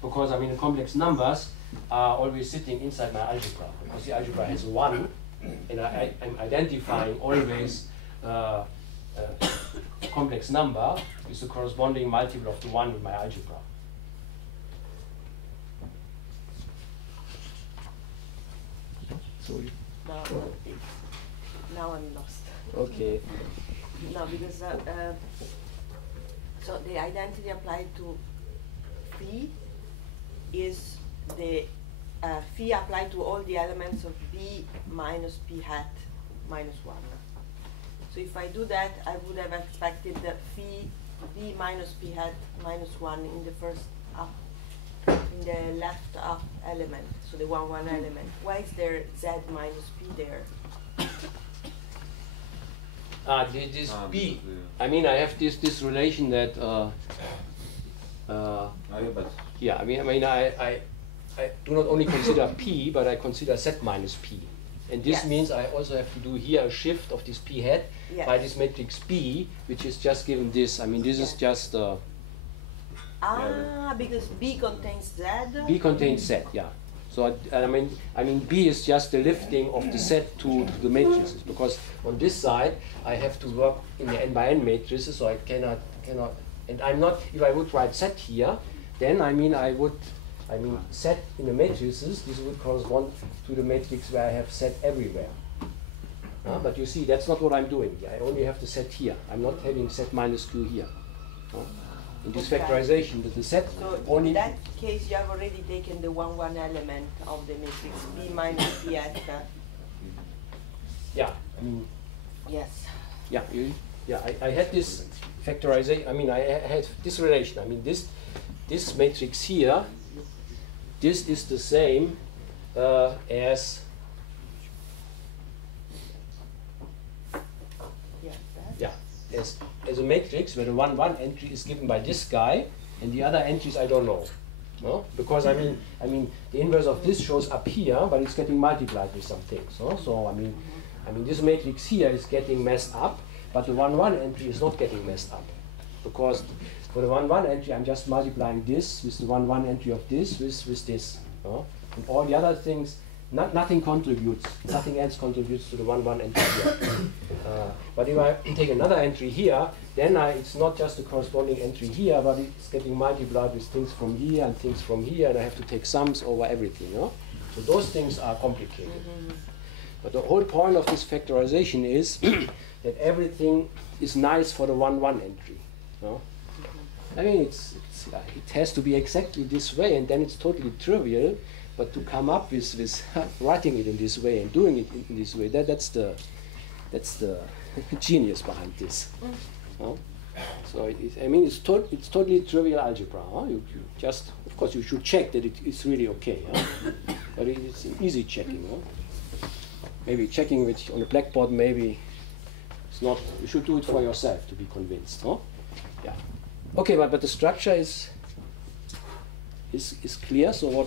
Because I mean the complex numbers are always sitting inside my algebra, because the algebra has 1, and I'm identifying always a complex number with the corresponding multiple of the 1 in my algebra. Sorry. Now I'm lost. Okay. No, because so the identity applied to phi is the phi applied to all the elements of b minus p hat minus 1. So if I do that, I would have expected the phi b minus p hat minus 1 in the first up, in the left up element, so the 1, 1 element. Why is there z minus p there? This b. I mean, I have this relation that. Yeah, I mean, I do not only consider p, but I consider z minus p, and this Yes. means I also have to do here a shift of this p hat Yes. by this matrix b, which is just given this. I mean, this is just Because b contains z. b contains z. Yeah. So I mean b is just the lifting of the set to the matrices, because on this side I have to work in the n by n matrices, so I cannot. And I'm not. If I would write set here, then I mean set in the matrices. This would correspond to the matrix where I have set everywhere. But you see, that's not what I'm doing here. I only have the set here. I'm not having set minus q here. In this Okay. factorization, the set So only. in that case, you have already taken the 1, 1 element of the matrix b minus p hat. Yeah. I mean. Yes. Yeah. I had this factorization. I mean, I had this relation. I mean, this matrix here. This is the same as. Yeah. Yeah, as a matrix where the 1, 1 entry is given by this guy, and the other entries I don't know. No? Because I mean the inverse of this shows up here, but it's getting multiplied with some things. No? So I mean this matrix here is getting messed up, but the 1, 1 entry is not getting messed up, because for the 1, 1 entry I'm just multiplying this with the 1, 1 entry of this with this. No? And all the other things, nothing contributes. Nothing else contributes to the 1, 1 entry here. But if I take another entry here, then it's not just the corresponding entry here, but it's getting multiplied with things from here and things from here, and I have to take sums over everything. No? So those things are complicated. But the whole point of this factorization is that everything is nice for the 1, 1 entry. No? I mean, it has to be exactly this way, and then it's totally trivial. But to come up with writing it in this way and doing it in this way, that's the genius behind this. So it's totally trivial algebra. You just, of course, you should check that it's really okay. But it's an easy checking. Maybe checking it on a blackboard, maybe it's not. You should do it for yourself to be convinced. Yeah. Okay, but the structure is clear. So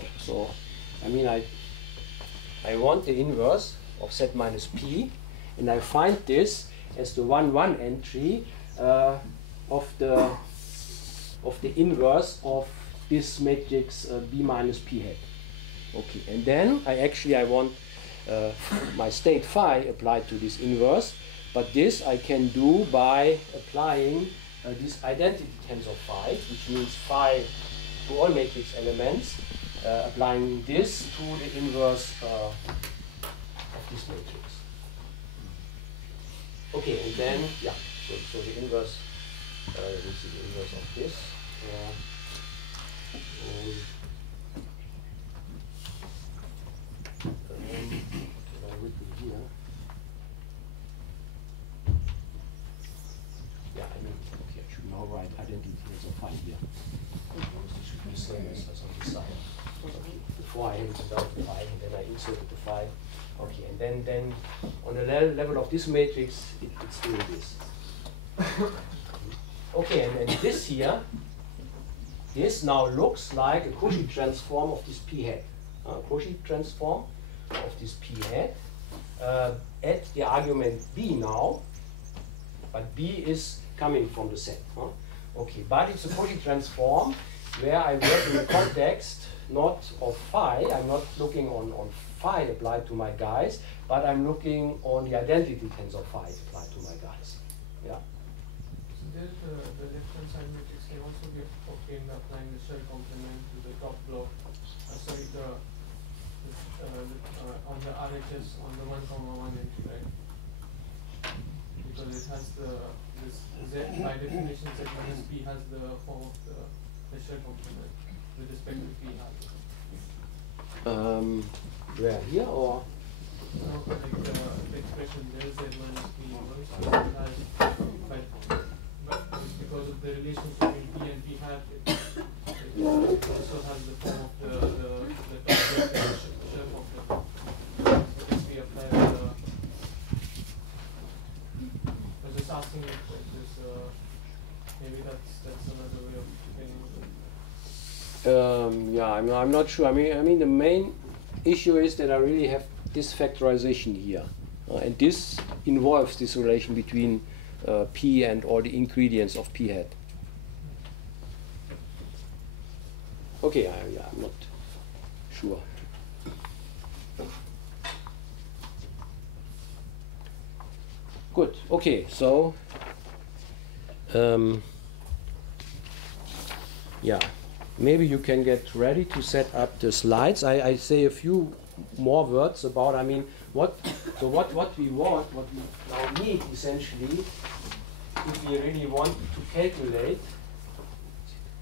I mean, I want the inverse of z minus p, and I find this as the 1, 1 entry of the inverse of this matrix b minus p hat. Okay, and then I want my state phi applied to this inverse, but this I can do by applying this identity tensor phi, which means phi to all matrix elements. Applying this to the inverse of this matrix. Okay, and then, yeah, so the inverse, let me see the inverse of this. written here. Yeah, I mean, okay, I should now write identities of phi here. This should be the same as on this side. Before I handed out the phi, and then I inserted the phi. Okay, and then on the level of this matrix, it's doing this. Okay, and this here, this now looks like a Cauchy transform of this p hat. Cauchy transform of this p hat at the argument b now, but b is coming from the set. Okay, but it's a Cauchy transform where I work in the context not of phi. I'm not looking on phi applied to my guys, but I'm looking on the identity tensor phi applied to my guys. Yeah. So there the left-hand side matrix can also be obtained applying the shell complement to the top block. On the RHS on the 1,1 entry, right? Because it has this Z by definition Z minus P has the form of the shell complement with respect to P hat. Where, here or? No, like the expression there Z minus P has but because of the relation between P and P hat, it also has the form of the top block and the shell complement. So if we apply the I was just asking if this maybe that's another way of explaining it. Yeah, I'm not sure. I mean, the main issue is that I really have this factorization here, and this involves this relation between P and all the ingredients of P hat. Okay, yeah, I'm not sure. Good. Okay, so yeah, maybe you can get ready to set up the slides. I say a few more words about. I mean, what we want, what we now need essentially, if we really want to calculate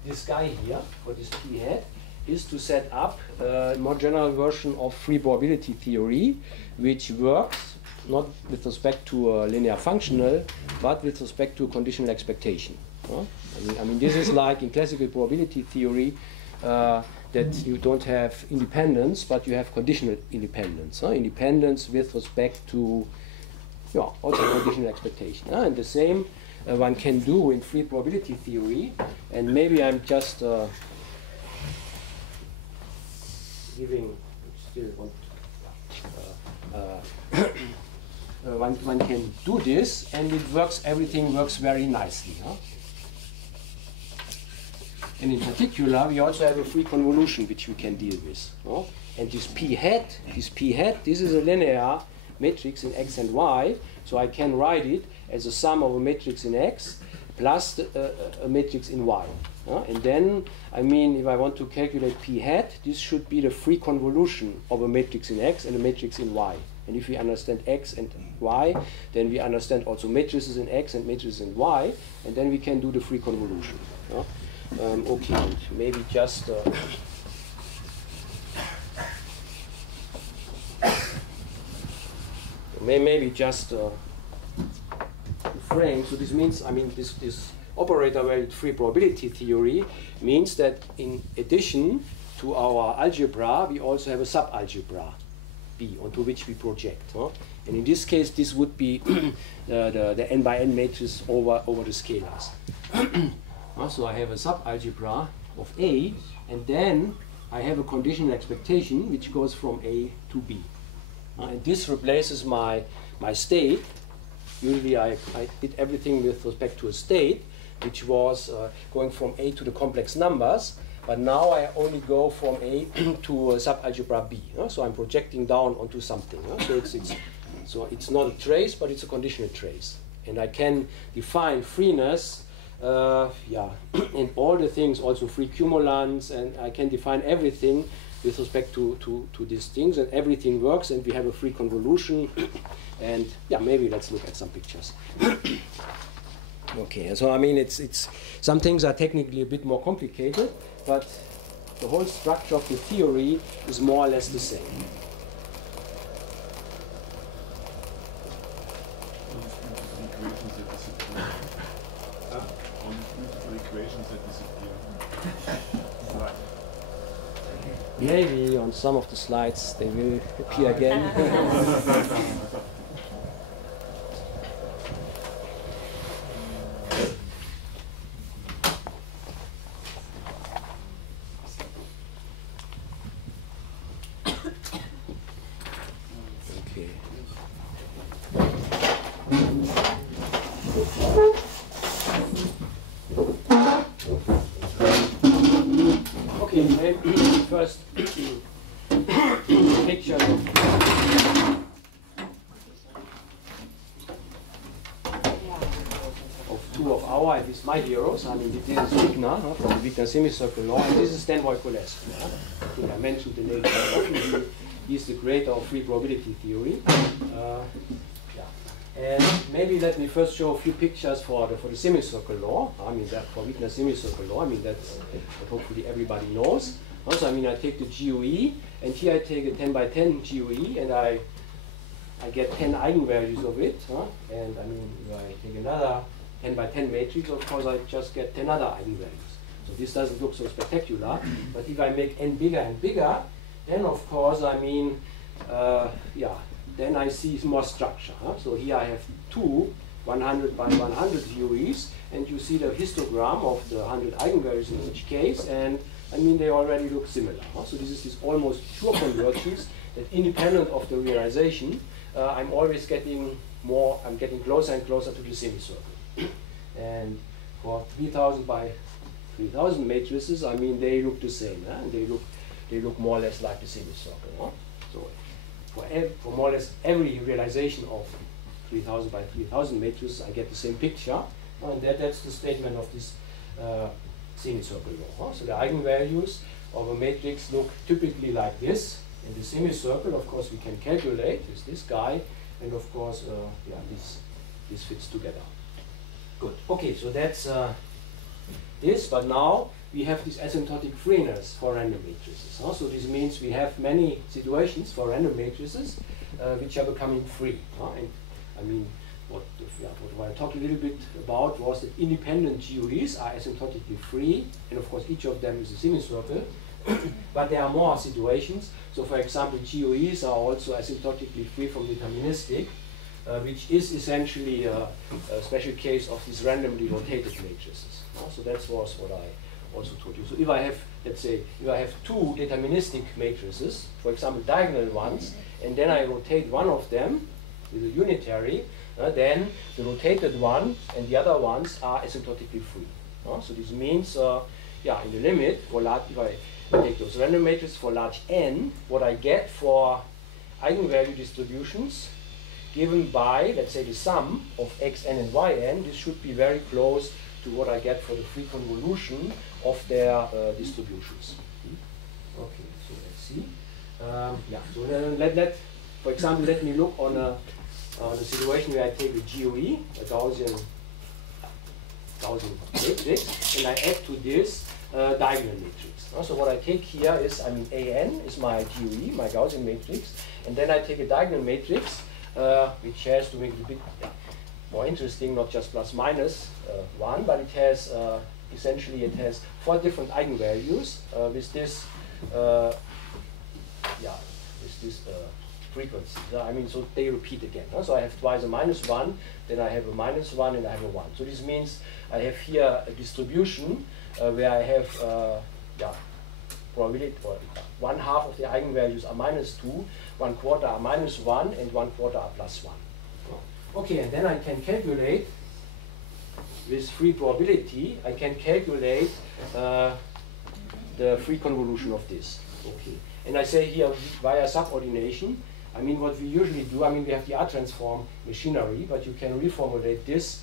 this guy here for this p hat, is to set up a more general version of free probability theory, which works not with respect to a linear functional, but with respect to a conditional expectation. I mean, this is like in classical probability theory that you don't have independence, but you have conditional independence. Independence with respect to also conditional expectation. And the same one can do in free probability theory. And maybe I'm just giving still one can do this, and it works. Everything works very nicely. And in particular, we also have a free convolution which we can deal with. And this p hat, this is a linear matrix in x and y, so I can write it as a sum of a matrix in x plus a matrix in y. And then, I mean, if I want to calculate p hat, this should be the free convolution of a matrix in x and a matrix in y. And if we understand x and y, then we understand also matrices in x and matrices in y, and then we can do the free convolution. Okay, and maybe just maybe just frame. So this means, I mean, this operator-valued free probability theory means that in addition to our algebra, we also have a subalgebra B onto which we project. And in this case, this would be the n by n matrix over the scalars. So I have a subalgebra of A, and then I have a conditional expectation which goes from A to B. And this replaces my state. Usually I did everything with respect to a state, which was going from A to the complex numbers, but now I only go from A to subalgebra B. So I'm projecting down onto something. So it's not a trace, but it's a conditional trace. And I can define freeness, and all the things, also free cumulants, and I can define everything with respect to these things, and everything works, and we have a free convolution. And yeah, maybe let's look at some pictures. Okay, so I mean, it's some things are technically a bit more complicated, but the whole structure of the theory is more or less the same. Maybe on some of the slides they will appear again. My heroes, I mean, this is Wigner from the Wigner semicircle law, and this is Stanroy Koleski. I think I mentioned the name quite often. He's the creator of free probability theory. And maybe let me first show a few pictures for the semicircle law. I mean, that for Wigner semicircle law, I mean, that's what hopefully everybody knows. Also, I mean, I take the GOE, and here I take a 10 by 10 GOE, and I get 10 eigenvalues of it. And I mean, if I take another 10 by 10 matrix, of course, I just get 10 other eigenvalues. So this doesn't look so spectacular. But if I make n bigger and bigger, then of course, I mean, then I see more structure. So here I have two 100 by 100 GOEs, and you see the histogram of the 100 eigenvalues in each case, and I mean, they already look similar. So this is this almost pure convergence that independent of the realization, I'm always getting more, I'm getting closer and closer to the semicircle. And for 3000 by 3000 matrices, I mean, they look the same, and they look more or less like the semicircle. So for more or less every realization of 3000 by 3000 matrices, I get the same picture, and that's the statement of this semicircle law. So the eigenvalues of a matrix look typically like this. In the semicircle, of course, we can calculate with this guy, and of course, this fits together. Good. Okay, so that's this, but now we have this asymptotic freeness for random matrices. So this means we have many situations for random matrices which are becoming free. And I mean, what I talked a little bit about was that independent GOEs are asymptotically free, and of course each of them is a semicircle. But there are more situations. So for example, GOEs are also asymptotically free from deterministic, which is essentially a special case of these randomly rotated matrices. So that was what I also told you. So if I have, let's say, if I have two deterministic matrices, for example, diagonal ones, and then I rotate one of them with a unitary, then the rotated one and the other ones are asymptotically free. So this means, in the limit, for large, if I take those random matrices for large n, what I get for eigenvalue distributions given by, let's say, the sum of xn and yn, this should be very close to what I get for the free convolution of their distributions. Okay, so let's see. So for example, let me look on a situation where I take a GOE, a Gaussian matrix, and I add to this diagonal matrix. So what I take here is, I mean, AN is my GOE, my Gaussian matrix, and then I take a diagonal matrix, which has, to make it a bit more interesting, not just plus minus 1, but it has, essentially it has 4 different eigenvalues with this, frequency. I mean, so they repeat again. So I have twice a minus 1, then I have a minus 1, and I have a 1. So this means I have here a distribution where I have probability, or 1/2 of the eigenvalues are minus 2, 1/4 are minus 1, and 1/4 are plus 1. Okay, and then I can calculate with free probability, I can calculate the free convolution of this. Okay, and I say here via subordination. I mean, what we usually do, I mean, we have the R transform machinery, but you can reformulate this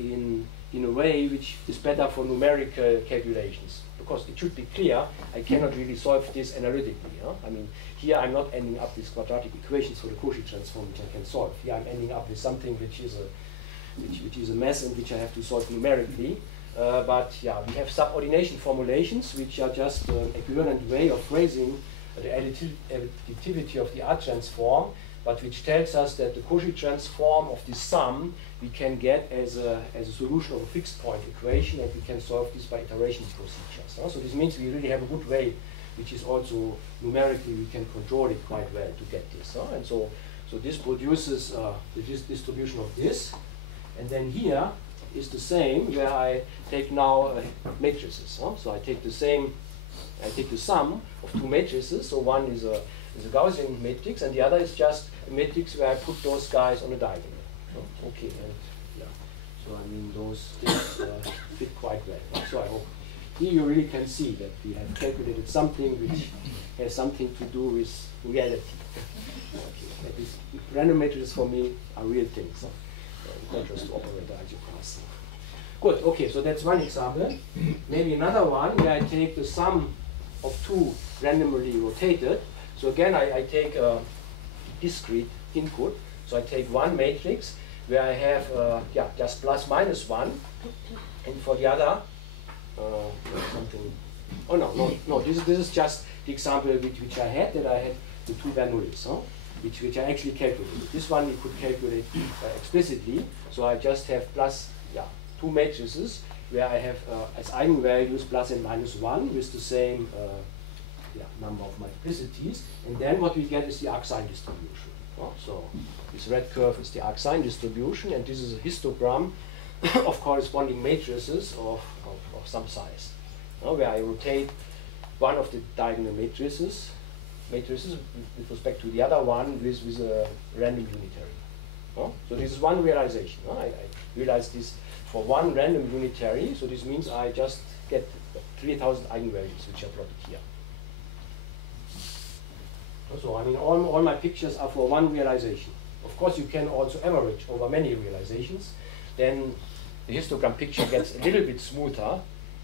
in a way which is better for numerical calculations. Because it should be clear, I cannot really solve this analytically. I mean, here I'm not ending up with quadratic equations for the Cauchy transform which I can solve. Here I'm ending up with something which is a mess and which I have to solve numerically. but yeah, we have subordination formulations, which are just an equivalent way of phrasing the additivity of the R transform, but which tells us that the Cauchy transform of the sum we can get as a solution of a fixed point equation, and we can solve this by iteration procedures. So this means we really have a good way, which is also numerically we can control it quite well to get this. And so this produces the distribution of this, and then here is the same where I take now matrices. So I take the same, I take the sum of two matrices. So one is a Gaussian matrix, and the other is just a matrix where I put those guys on a diagonal. Okay, and yeah, so I mean those things fit quite well. So I hope here you really can see that we have calculated something which has something to do with reality. Okay, that is, random matrices for me are real things, in contrast to operator algebras. Good, okay, so that's one example. Maybe another one where I take the sum of two randomly rotated. So again, I take a discrete input. So I take one matrix where I have just plus minus 1, and for the other, something. Oh no, this is just the example which I had, that I had the two Bernoullis, which I actually calculated. This one we could calculate explicitly. So I just have plus two matrices where I have as eigenvalues plus and minus 1 with the same number of multiplicities, and then what we get is the arc-sine distribution. So this red curve is the arc-sine distribution, and this is a histogram of corresponding matrices of some size, where I rotate one of the diagonal matrices with respect to the other one with a random unitary. So this is one realization. I realize this for one random unitary, so this means I just get 3000 eigenvalues which are plotted here. So I mean all my pictures are for one realization. Of course you can also average over many realizations, then the histogram picture gets a little bit smoother,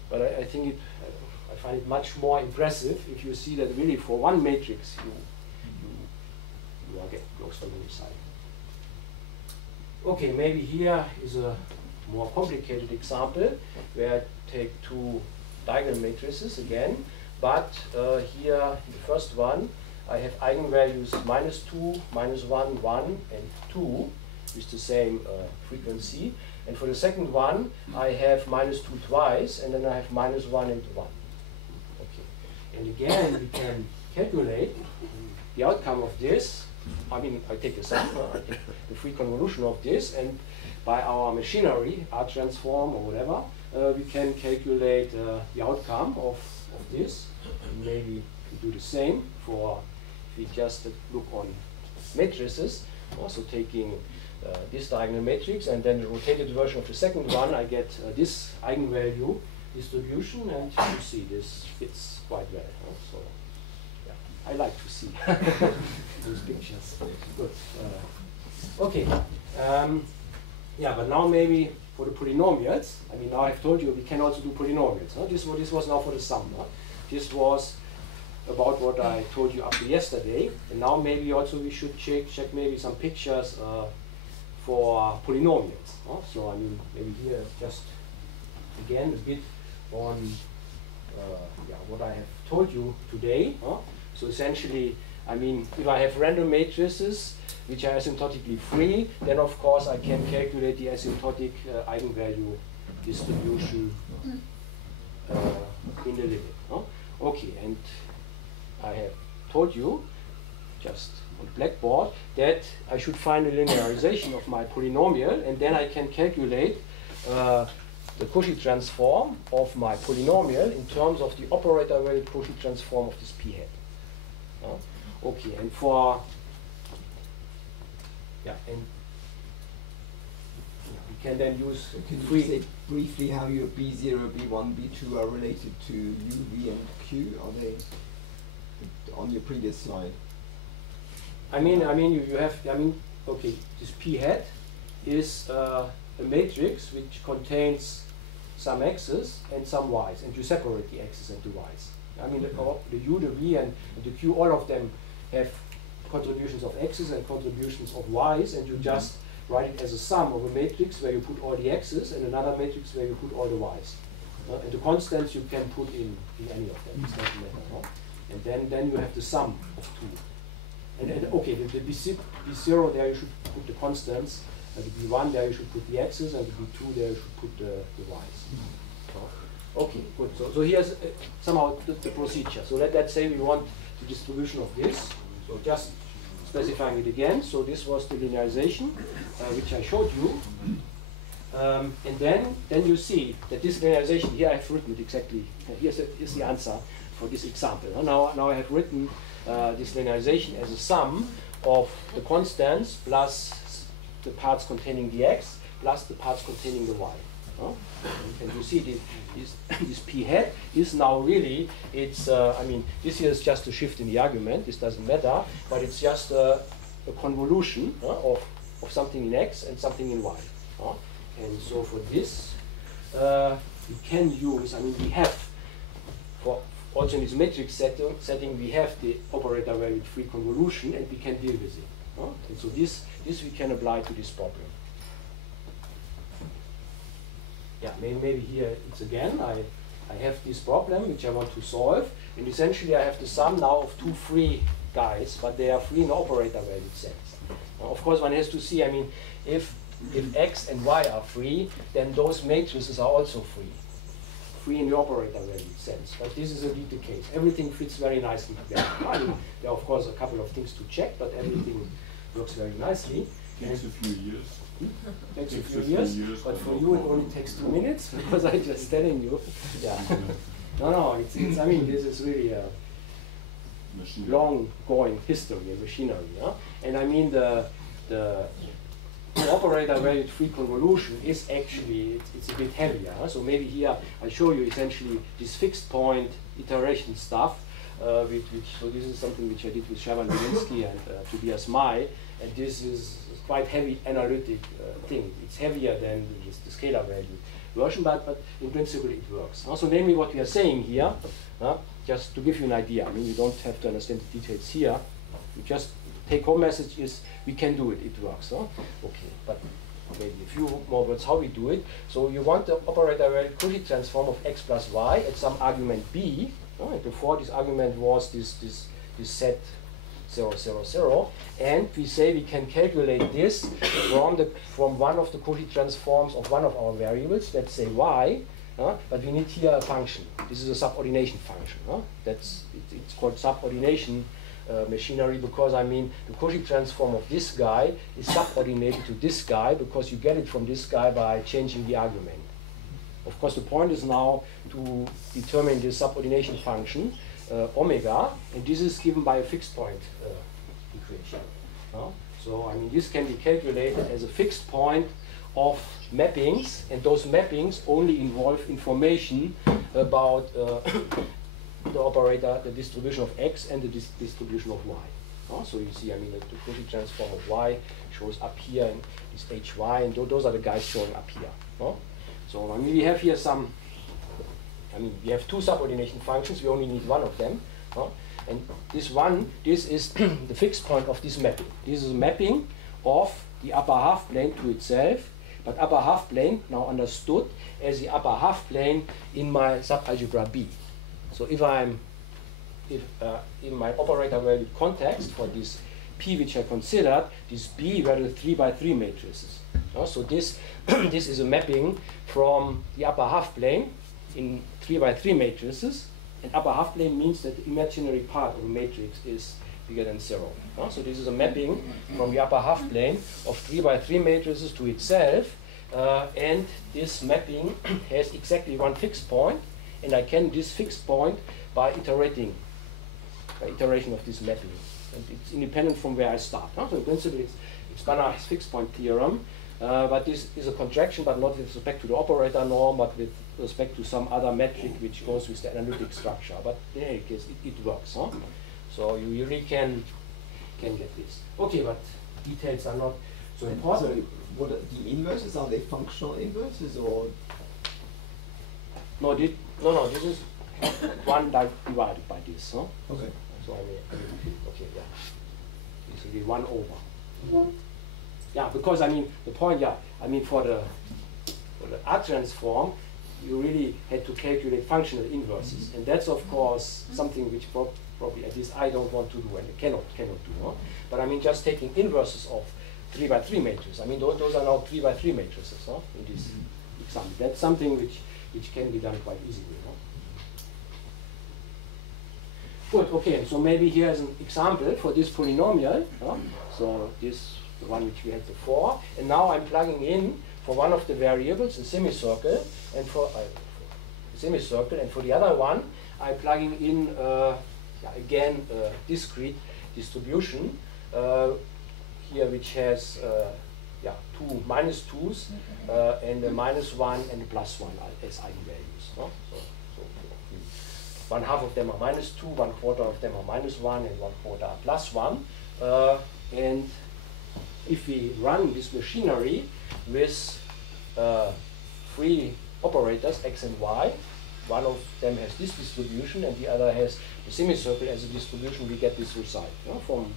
but I think I find it much more impressive if you see that really for one matrix you are getting close to the other side. Okay, maybe here is a more complicated example where I take two diagonal matrices again, but here the first one I have eigenvalues minus 2, minus 1, 1, and 2 with the same frequency. And for the second one, I have minus 2 twice, and then I have minus 1 and 1. Okay. And again, we can calculate the outcome of this. I mean, I take the sum, I take the free convolution of this, and by our machinery, R transform or whatever, we can calculate the outcome of this. And maybe we do the same for, if we just look on matrices, also taking this diagonal matrix and then the rotated version of the second one, I get this eigenvalue distribution, and you see this fits quite well. So yeah, I like to see those pictures. Good. Okay. Yeah, but now maybe for the polynomials. I mean, now I've told you we can also do polynomials. This was now for the sum. This was about what I told you up to yesterday, and now maybe also we should check maybe some pictures for polynomials. So I mean, maybe here just again a bit on what I have told you today. So essentially, I mean, if I have random matrices which are asymptotically free, then of course I can calculate the asymptotic eigenvalue distribution in the limit. Okay, and I have told you just on the blackboard that I should find a linearization of my polynomial, and then I can calculate the Cauchy transform of my polynomial in terms of the operator-valued Cauchy transform of this p hat. Okay, and for and we can then use. So can you say briefly how your B0, B1, B2 are related to U, V, and Q? Are they on your previous slide? I mean, you have. Okay, this p hat is a matrix which contains some x's and some y's, and you separate the x's and the y's. I mean, the u, the v, and the q, all of them have contributions of x's and contributions of y's, and you just write it as a sum of a matrix where you put all the x's and another matrix where you put all the y's. And the constants you can put in any of them, it doesn't matter. No? And then you have the sum of two. And okay, the B0 there you should put the constants, and the B1 there you should put the x's, and the B2 there you should put the y's. Okay, good. So here's somehow the procedure. So let's say we want the distribution of this. So just specifying it again. So this was the linearization, which I showed you. And then you see that this linearization, here I have written it exactly. Here's the answer for this example. Now I have written this linearization as a sum of the constants plus the parts containing the x plus the parts containing the y. And you see this p hat is now really, it's, I mean, this here is just a shift in the argument, this doesn't matter, but it's just a convolution of something in x and something in y. And so for this, we can use, I mean, we have, for also in this matrix setting, we have the operator valued free convolution and we can deal with it. And so this we can apply to this problem. Yeah, maybe here it's again, I have this problem which I want to solve, and essentially I have the sum now of two free guys, but they are free in operator valued sets. Of course one has to see, I mean, if x and y are free, then those matrices are also free in the operator valued sense. But this is indeed the case. Everything fits very nicely together. I mean, there are of course a couple of things to check, but everything works very nicely. Takes a few years. Takes a few years, but for you it only takes 2 minutes, because I'm just telling you. Yeah. No, it's I mean, this is really a long-going history in machinery. Yeah? And I mean, the operator valued free convolution is actually, it's a bit heavier. So maybe here I show you essentially this fixed point iteration stuff, so this is something which I did with Shaban Lewinsky and Tobias May, and this is quite heavy analytic thing. It's heavier than the scalar value version, but in principle it works. So namely what we are saying here, just to give you an idea, I mean you don't have to understand the details here, you just take home message is we can do it, it works. Okay, but maybe a few more words how we do it. So you want the operator valued Cauchy transform of x plus y at some argument b, and before this argument was this set 0, 0, 0, and we say we can calculate this from one of the Cauchy transforms of one of our variables, let's say y, but we need here a function. This is a subordination function. It's called subordination machinery, because I mean the Cauchy transform of this guy is subordinated to this guy because you get it from this guy by changing the argument. Of course, the point is now to determine the subordination function omega, and this is given by a fixed point equation. So I mean this can be calculated as a fixed point of mappings, and those mappings only involve information about the operator, the distribution of x and the distribution of y. So you see, I mean, the Cauchy transform of y shows up here in this hy, and those are the guys showing up here. So I mean, we have here some, I mean, we have two subordination functions, we only need one of them. And this is the fixed point of this mapping. This is a mapping of the upper half plane to itself, but upper half plane now understood as the upper half plane in my subalgebra B. So if in my operator valued context for this P which I considered, this B were the 3 by 3 matrices. So this is a mapping from the upper half plane in 3 by 3 matrices, and upper half plane means that the imaginary part of a matrix is bigger than 0. So this is a mapping from the upper half plane of 3 by 3 matrices to itself, and this mapping has exactly one fixed point, and I can this fixed point by iteration of this mapping. And it's independent from where I start. So in principle it's Banach's fixed point theorem, but this is a contraction, but not with respect to the operator norm, but with respect to some other metric which goes with the analytic structure. But in any case, it works. So you really can get this. Okay, but details are not so important. So what are the inverses? Are they functional inverses or? No, this is 1 divided by this. Okay. So I mean, okay, yeah. This will be 1 over. Yeah, because I mean the point. Yeah, I mean for the R transform, you really had to calculate functional inverses, and that's of course something which probably at least I don't want to do and cannot do. No? But I mean just taking inverses of 3 by 3 matrices. I mean those are now 3 by 3 matrices. No? In this example, that's something which can be done quite easily. No? Good. Okay. And so maybe here's an example for this polynomial. No? So this the one which we had before, and now I'm plugging in for one of the variables a semicircle, and for the other one I'm plugging in again a discrete distribution here, which has two minus 2's and a -1 and a +1 as eigenvalues. No? So 1/2 of them are -2, 1/4 of them are -1, and 1/4 are +1. And if we run this machinery with 3 operators x and y, one of them has this distribution and the other has the semicircle as a distribution, we get this result from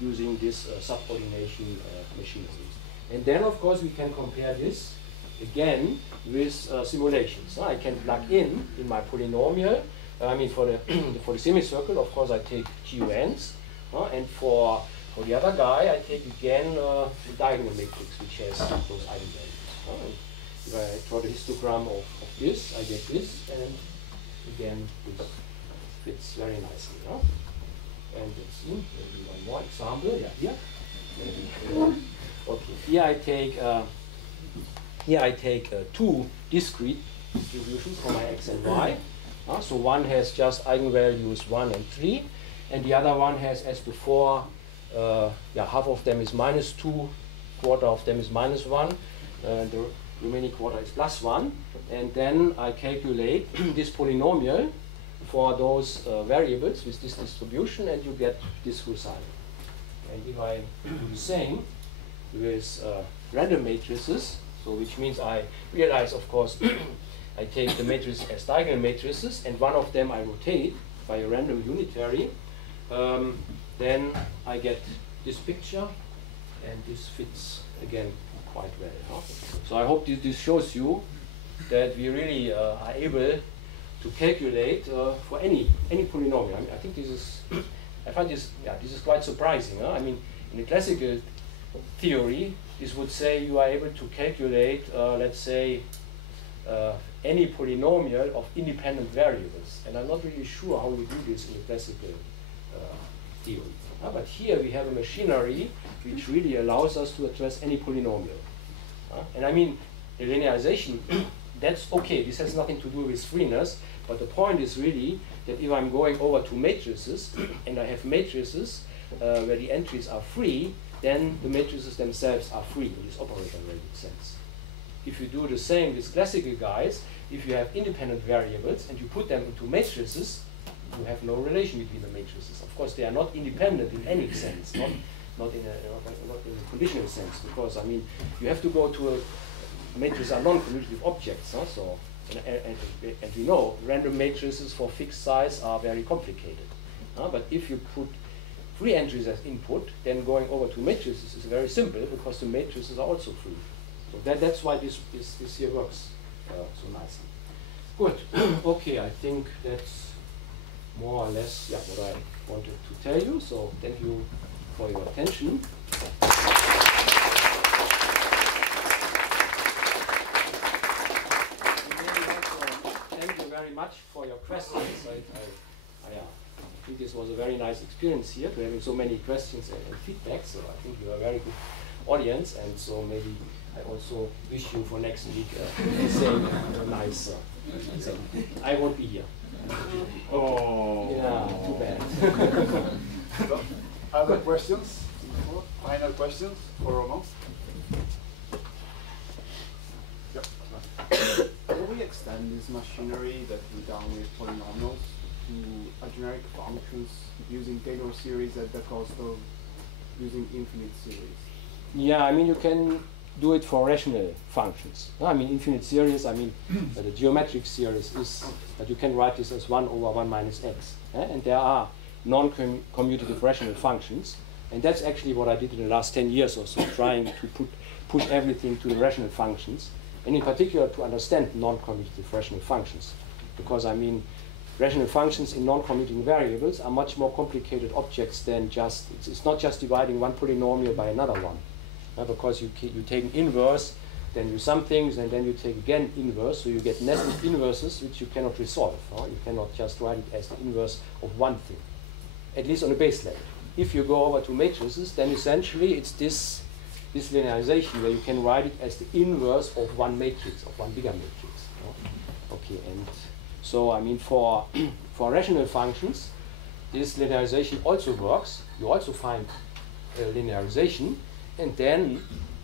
using this subordination machinery. And then of course we can compare this again with simulations. I can plug in my polynomial. I mean for the semicircle, of course I take Cumulants, and for the other guy I take again the diagonal matrix which has those eigenvalues. If I draw the histogram of this, I get this, and again this fits very nicely. And let's see, maybe one more example. Yeah, here. Maybe. Okay, here I take 2 discrete distributions for my x and y. So one has just eigenvalues 1 and 3, and the other one has, as before, half of them is -2, quarter of them is -1, and the remaining quarter is +1. And then I calculate this polynomial for those variables with this distribution, and you get this result. And if I do the same with random matrices, so which means I realize, of course, I take the matrices as diagonal matrices, and one of them I rotate by a random unitary, then I get this picture, and this fits again quite well. So I hope this shows you that we really are able to calculate for any polynomial. I mean, I think this is, I find this, this is quite surprising. I mean, in the classical theory, this would say you are able to calculate, let's say, any polynomial of independent variables. And I'm not really sure how we do this in the classical theory. But here we have a machinery which really allows us to address any polynomial. And I mean, the linearization, that's okay. This has nothing to do with freeness. But the point is really that if I'm going over to matrices, and I have matrices where the entries are free, then the matrices themselves are free in this operator-related sense. If you do the same with classical guys, if you have independent variables and you put them into matrices, you have no relation between the matrices. Of course, they are not independent in any sense, not in a conditional sense, because I mean, you have to go to a matrices are non-commutative objects. So, and we know random matrices for fixed size are very complicated. But if you put free entries as input, then going over to matrices is very simple because the matrices are also free. So that's why this here works so nicely. Good. Okay, I think that's more or less what I wanted to tell you. So thank you for your attention. Thank you very much for your questions. I think this was a very nice experience here to having so many questions and feedback. So I think you are a very good audience, and so maybe I also wish you for next week the same nice thing. I won't be here. Oh. Yeah, too bad. So, other questions? Final questions for Roland? Yep. Will we extend this machinery that we done with polynomials to a generic functions using Taylor series at the cost of using infinite series? Yeah, I mean you can do it for rational functions. I mean infinite series, I mean the geometric series is, but you can write this as 1 over 1 minus x. And there are non-commutative rational functions And that's actually what I did in the last 10 years or so, trying to push everything to the rational functions, and in particular to understand non-commutative rational functions. Because I mean, rational functions in non-commuting variables are much more complicated objects than just, it's not just dividing one polynomial by another one. Because you take an inverse, then you sum things, and then you take again inverse, so you get nested inverses which you cannot resolve. You cannot just write it as the inverse of one thing, at least on the base level. If you go over to matrices, then essentially it's this linearization where you can write it as the inverse of one matrix, of one bigger matrix. Okay, and so I mean for rational functions, this linearization also works. You also find linearization, and then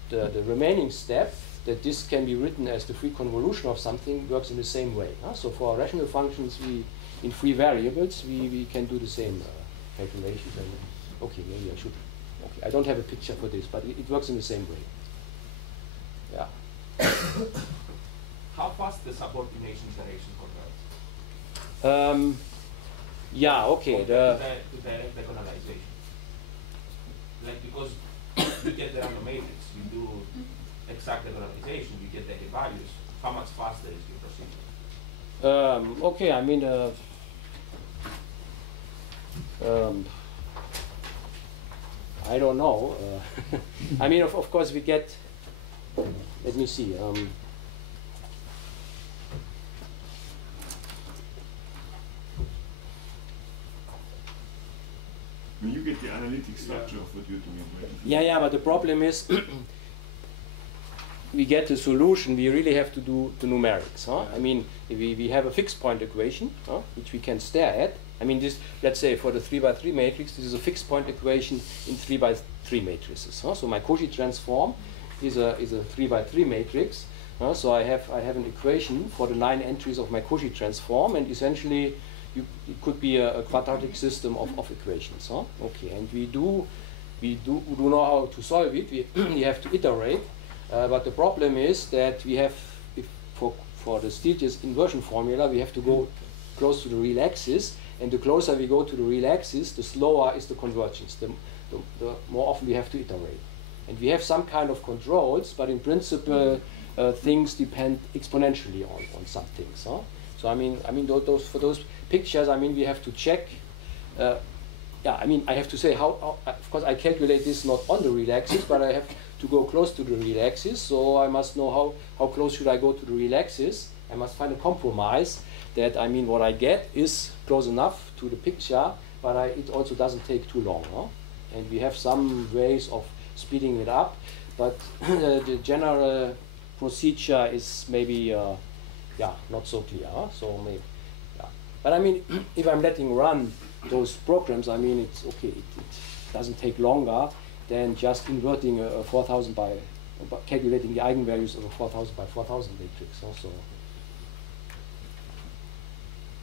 the remaining step, that this can be written as the free convolution of something, works in the same way. So for rational functions, in free variables, we can do the same calculations. And, okay, maybe I should. Okay, I don't have a picture for this, but it works in the same way. Yeah. How fast the subordination direction converts? Yeah. Okay. To the diagonalization. Like, because you get the random matrix, you do exact diagonalization, you get the values. How much faster is your procedure? Okay. I mean. I don't know. I mean, of course, we get. Let me see. You get the analytic structure of what you're doing, right? Yeah, but the problem is, we get the solution. We really have to do the numerics. I mean, we have a fixed point equation, which we can stare at. I mean, this, let's say for the 3×3 matrix, this is a fixed point equation in 3×3 matrices. So my Cauchy transform is a 3×3 matrix. So I have an equation for the 9 entries of my Cauchy transform, and essentially it could be a quadratic system of equations. Okay, and we do know how to solve it. We have to iterate, but the problem is that we have, for the Stieltjes inversion formula, we have to go close to the real axis. And the closer we go to the real axis, the slower is the convergence. The more often we have to iterate. And we have some kind of controls, but in principle, things depend exponentially on some things. So I mean, for those pictures, I mean, we have to check. Yeah, I mean, I have to say how. Of course, I calculate this not on the real axis, but I have to go close to the real axis. So I must know how close should I go to the real axis. I must find a compromise. That, I mean, what I get is close enough to the picture, but it also doesn't take too long. And we have some ways of speeding it up, but the general procedure is maybe, not so clear. So maybe, But I mean, if I'm letting run those programs, I mean, it's okay. It doesn't take longer than just inverting a 4000 by calculating the eigenvalues of a 4000 by 4000 matrix. So.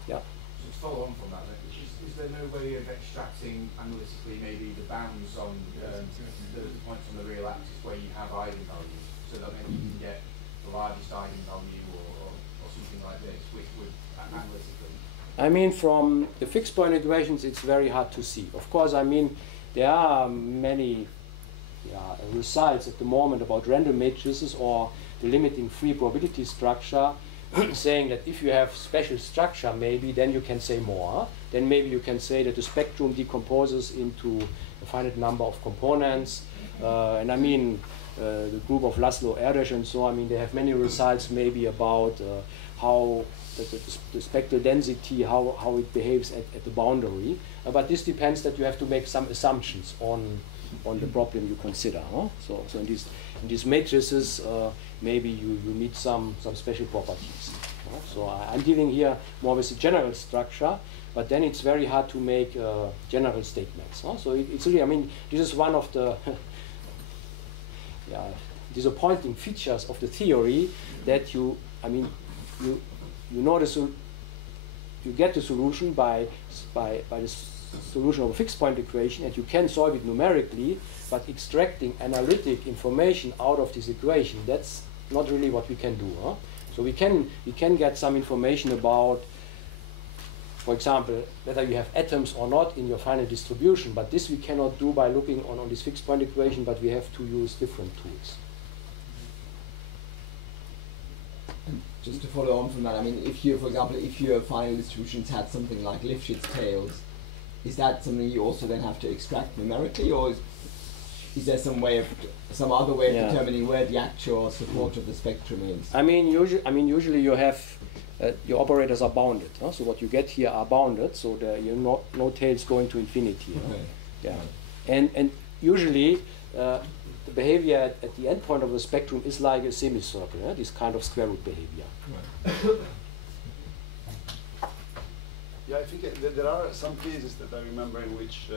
Yeah. Just follow on from that, is there no way of extracting analytically maybe the bounds on the points on the real axis where you have eigenvalues, so that maybe you can get the largest eigenvalue or something like this, which would analytically? I mean, from the fixed point equations, it's very hard to see. Of course, I mean, there are many results at the moment about random matrices or the limiting free probability structure, saying that if you have special structure, maybe then you can say more. Then maybe you can say that the spectrum decomposes into a finite number of components. And I mean, the group of Laszlo Erdős and so, I mean, they have many results maybe about how the spectral density, how it behaves at the boundary. But this depends that you have to make some assumptions on the problem you consider. So in these matrices, maybe you need some special properties. So I'm dealing here more with the general structure, but then it's very hard to make general statements. So it's really, I mean, this is one of the disappointing features of the theory, that you get the solution by the solution of a fixed point equation, and you can solve it numerically, but extracting analytic information out of this equation, that's not really what we can do. So we can get some information about, for example, whether you have atoms or not in your final distribution, but this we cannot do by looking on this fixed point equation, but we have to use different tools. Just to follow on from that, I mean, if you, for example, if your final distributions had something like Lifshitz tails, is that something you also then have to extract numerically, or is there some way of, some other way of determining where the actual support of the spectrum is? I mean, usually you have your operators are bounded. Huh? So what you get here are bounded, so you're no tails going to infinity. Okay. Yeah, and usually the behavior at the endpoint of the spectrum is like a semicircle. This kind of square root behavior. Right. Yeah, I think there are some cases that I remember in which,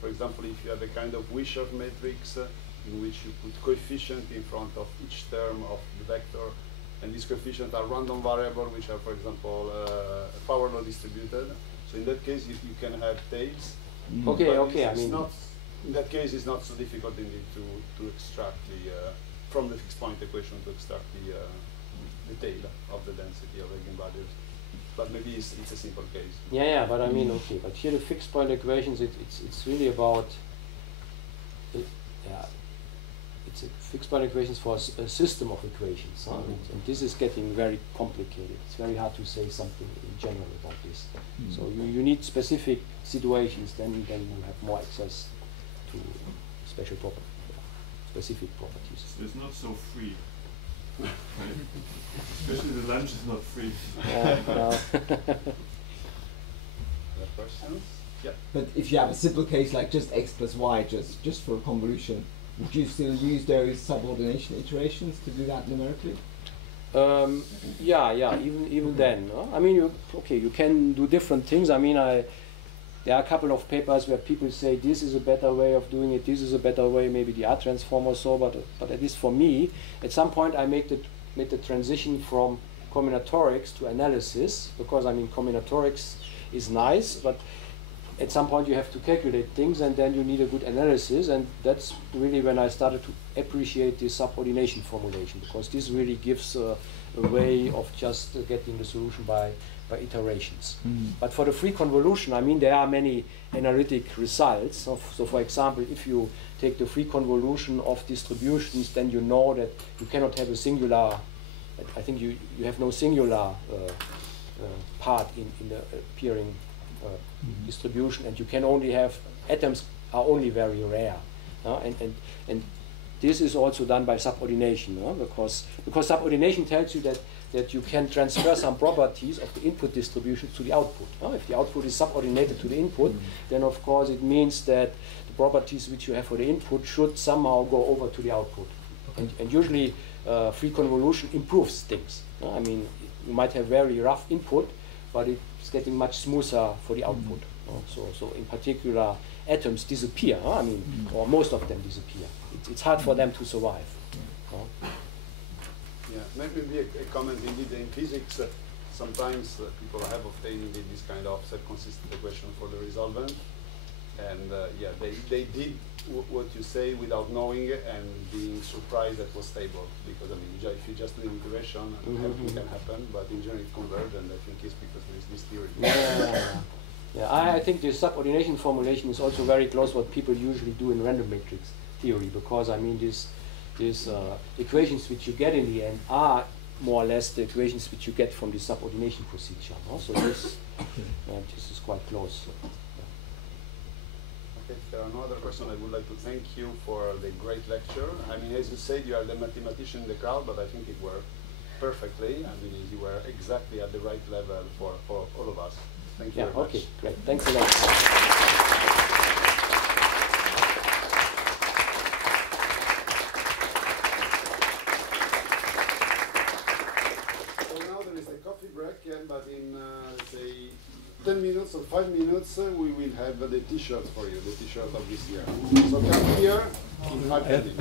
for example, if you have a kind of Wishardt matrix in which you put coefficient in front of each term of the vector, and these coefficients are random variables which are, for example, power law distributed. So in that case, you can have tails. Okay, I mean, not, in that case, it's not so difficult indeed to extract the from the fixed point equation to extract the tail of the density of eigenvalues. But maybe it's a simple case. Yeah, but I mean, okay, but here the fixed point equations, it's really about, it's a fixed point equations for a system of equations, huh? And this is getting very complicated. It's very hard to say something in general about this. So you need specific situations, then you have more access to special specific properties. So it's not so free. Right? Especially the lunch is not free. Other questions? Yeah. But if you have a simple case like just x plus y, just for a convolution, would you still use those subordination iterations to do that numerically? Yeah, even then. I mean, you can do different things. I mean, there are a couple of papers where people say this is a better way of doing it, this is a better way, maybe the R transform or so, but at least for me, at some point I made the transition from combinatorics to analysis, because I mean combinatorics is nice, but at some point you have to calculate things and then you need a good analysis, and that's really when I started to appreciate the subordination formulation, because this really gives a way of just getting the solution by iterations. But for the free convolution, I mean, there are many analytic results. So for example, if you take the free convolution of distributions, then you know that you cannot have a singular, I think you have no singular part in the appearing distribution, and you can only have, atoms are only very rare. And this is also done by subordination, because subordination tells you that you can transfer some properties of the input distribution to the output. If the output is subordinated to the input, then of course it means that the properties which you have for the input should somehow go over to the output. And usually free convolution improves things. I mean, you might have very rough input, but it's getting much smoother for the output. So in particular, atoms disappear. I mean, or most of them disappear. It's hard for them to survive. Yeah, maybe a comment indeed in physics. Sometimes people have obtained this kind of self-consistent equation for the resolvent, and yeah, they did what you say without knowing it and being surprised that it was stable. Because I mean, if you just do integration, everything can happen, but in general it converged, and I think it's because there is this theory. Yeah, I think the subordination formulation is also very close what people usually do in random matrix theory, because I mean these equations which you get in the end are more or less the equations which you get from the subordination procedure. So this is quite close. Okay, if there are no other questions, I would like to thank you for the great lecture. I mean, as you said, you are the mathematician in the crowd, but I think it worked perfectly. I mean, you were exactly at the right level for all of us. Thank you very much. Okay, great. Thanks a lot. But in, say, 10 minutes or 5 minutes, we will have the T-shirts for you, the T-shirt of this year. So come here in 5 minutes.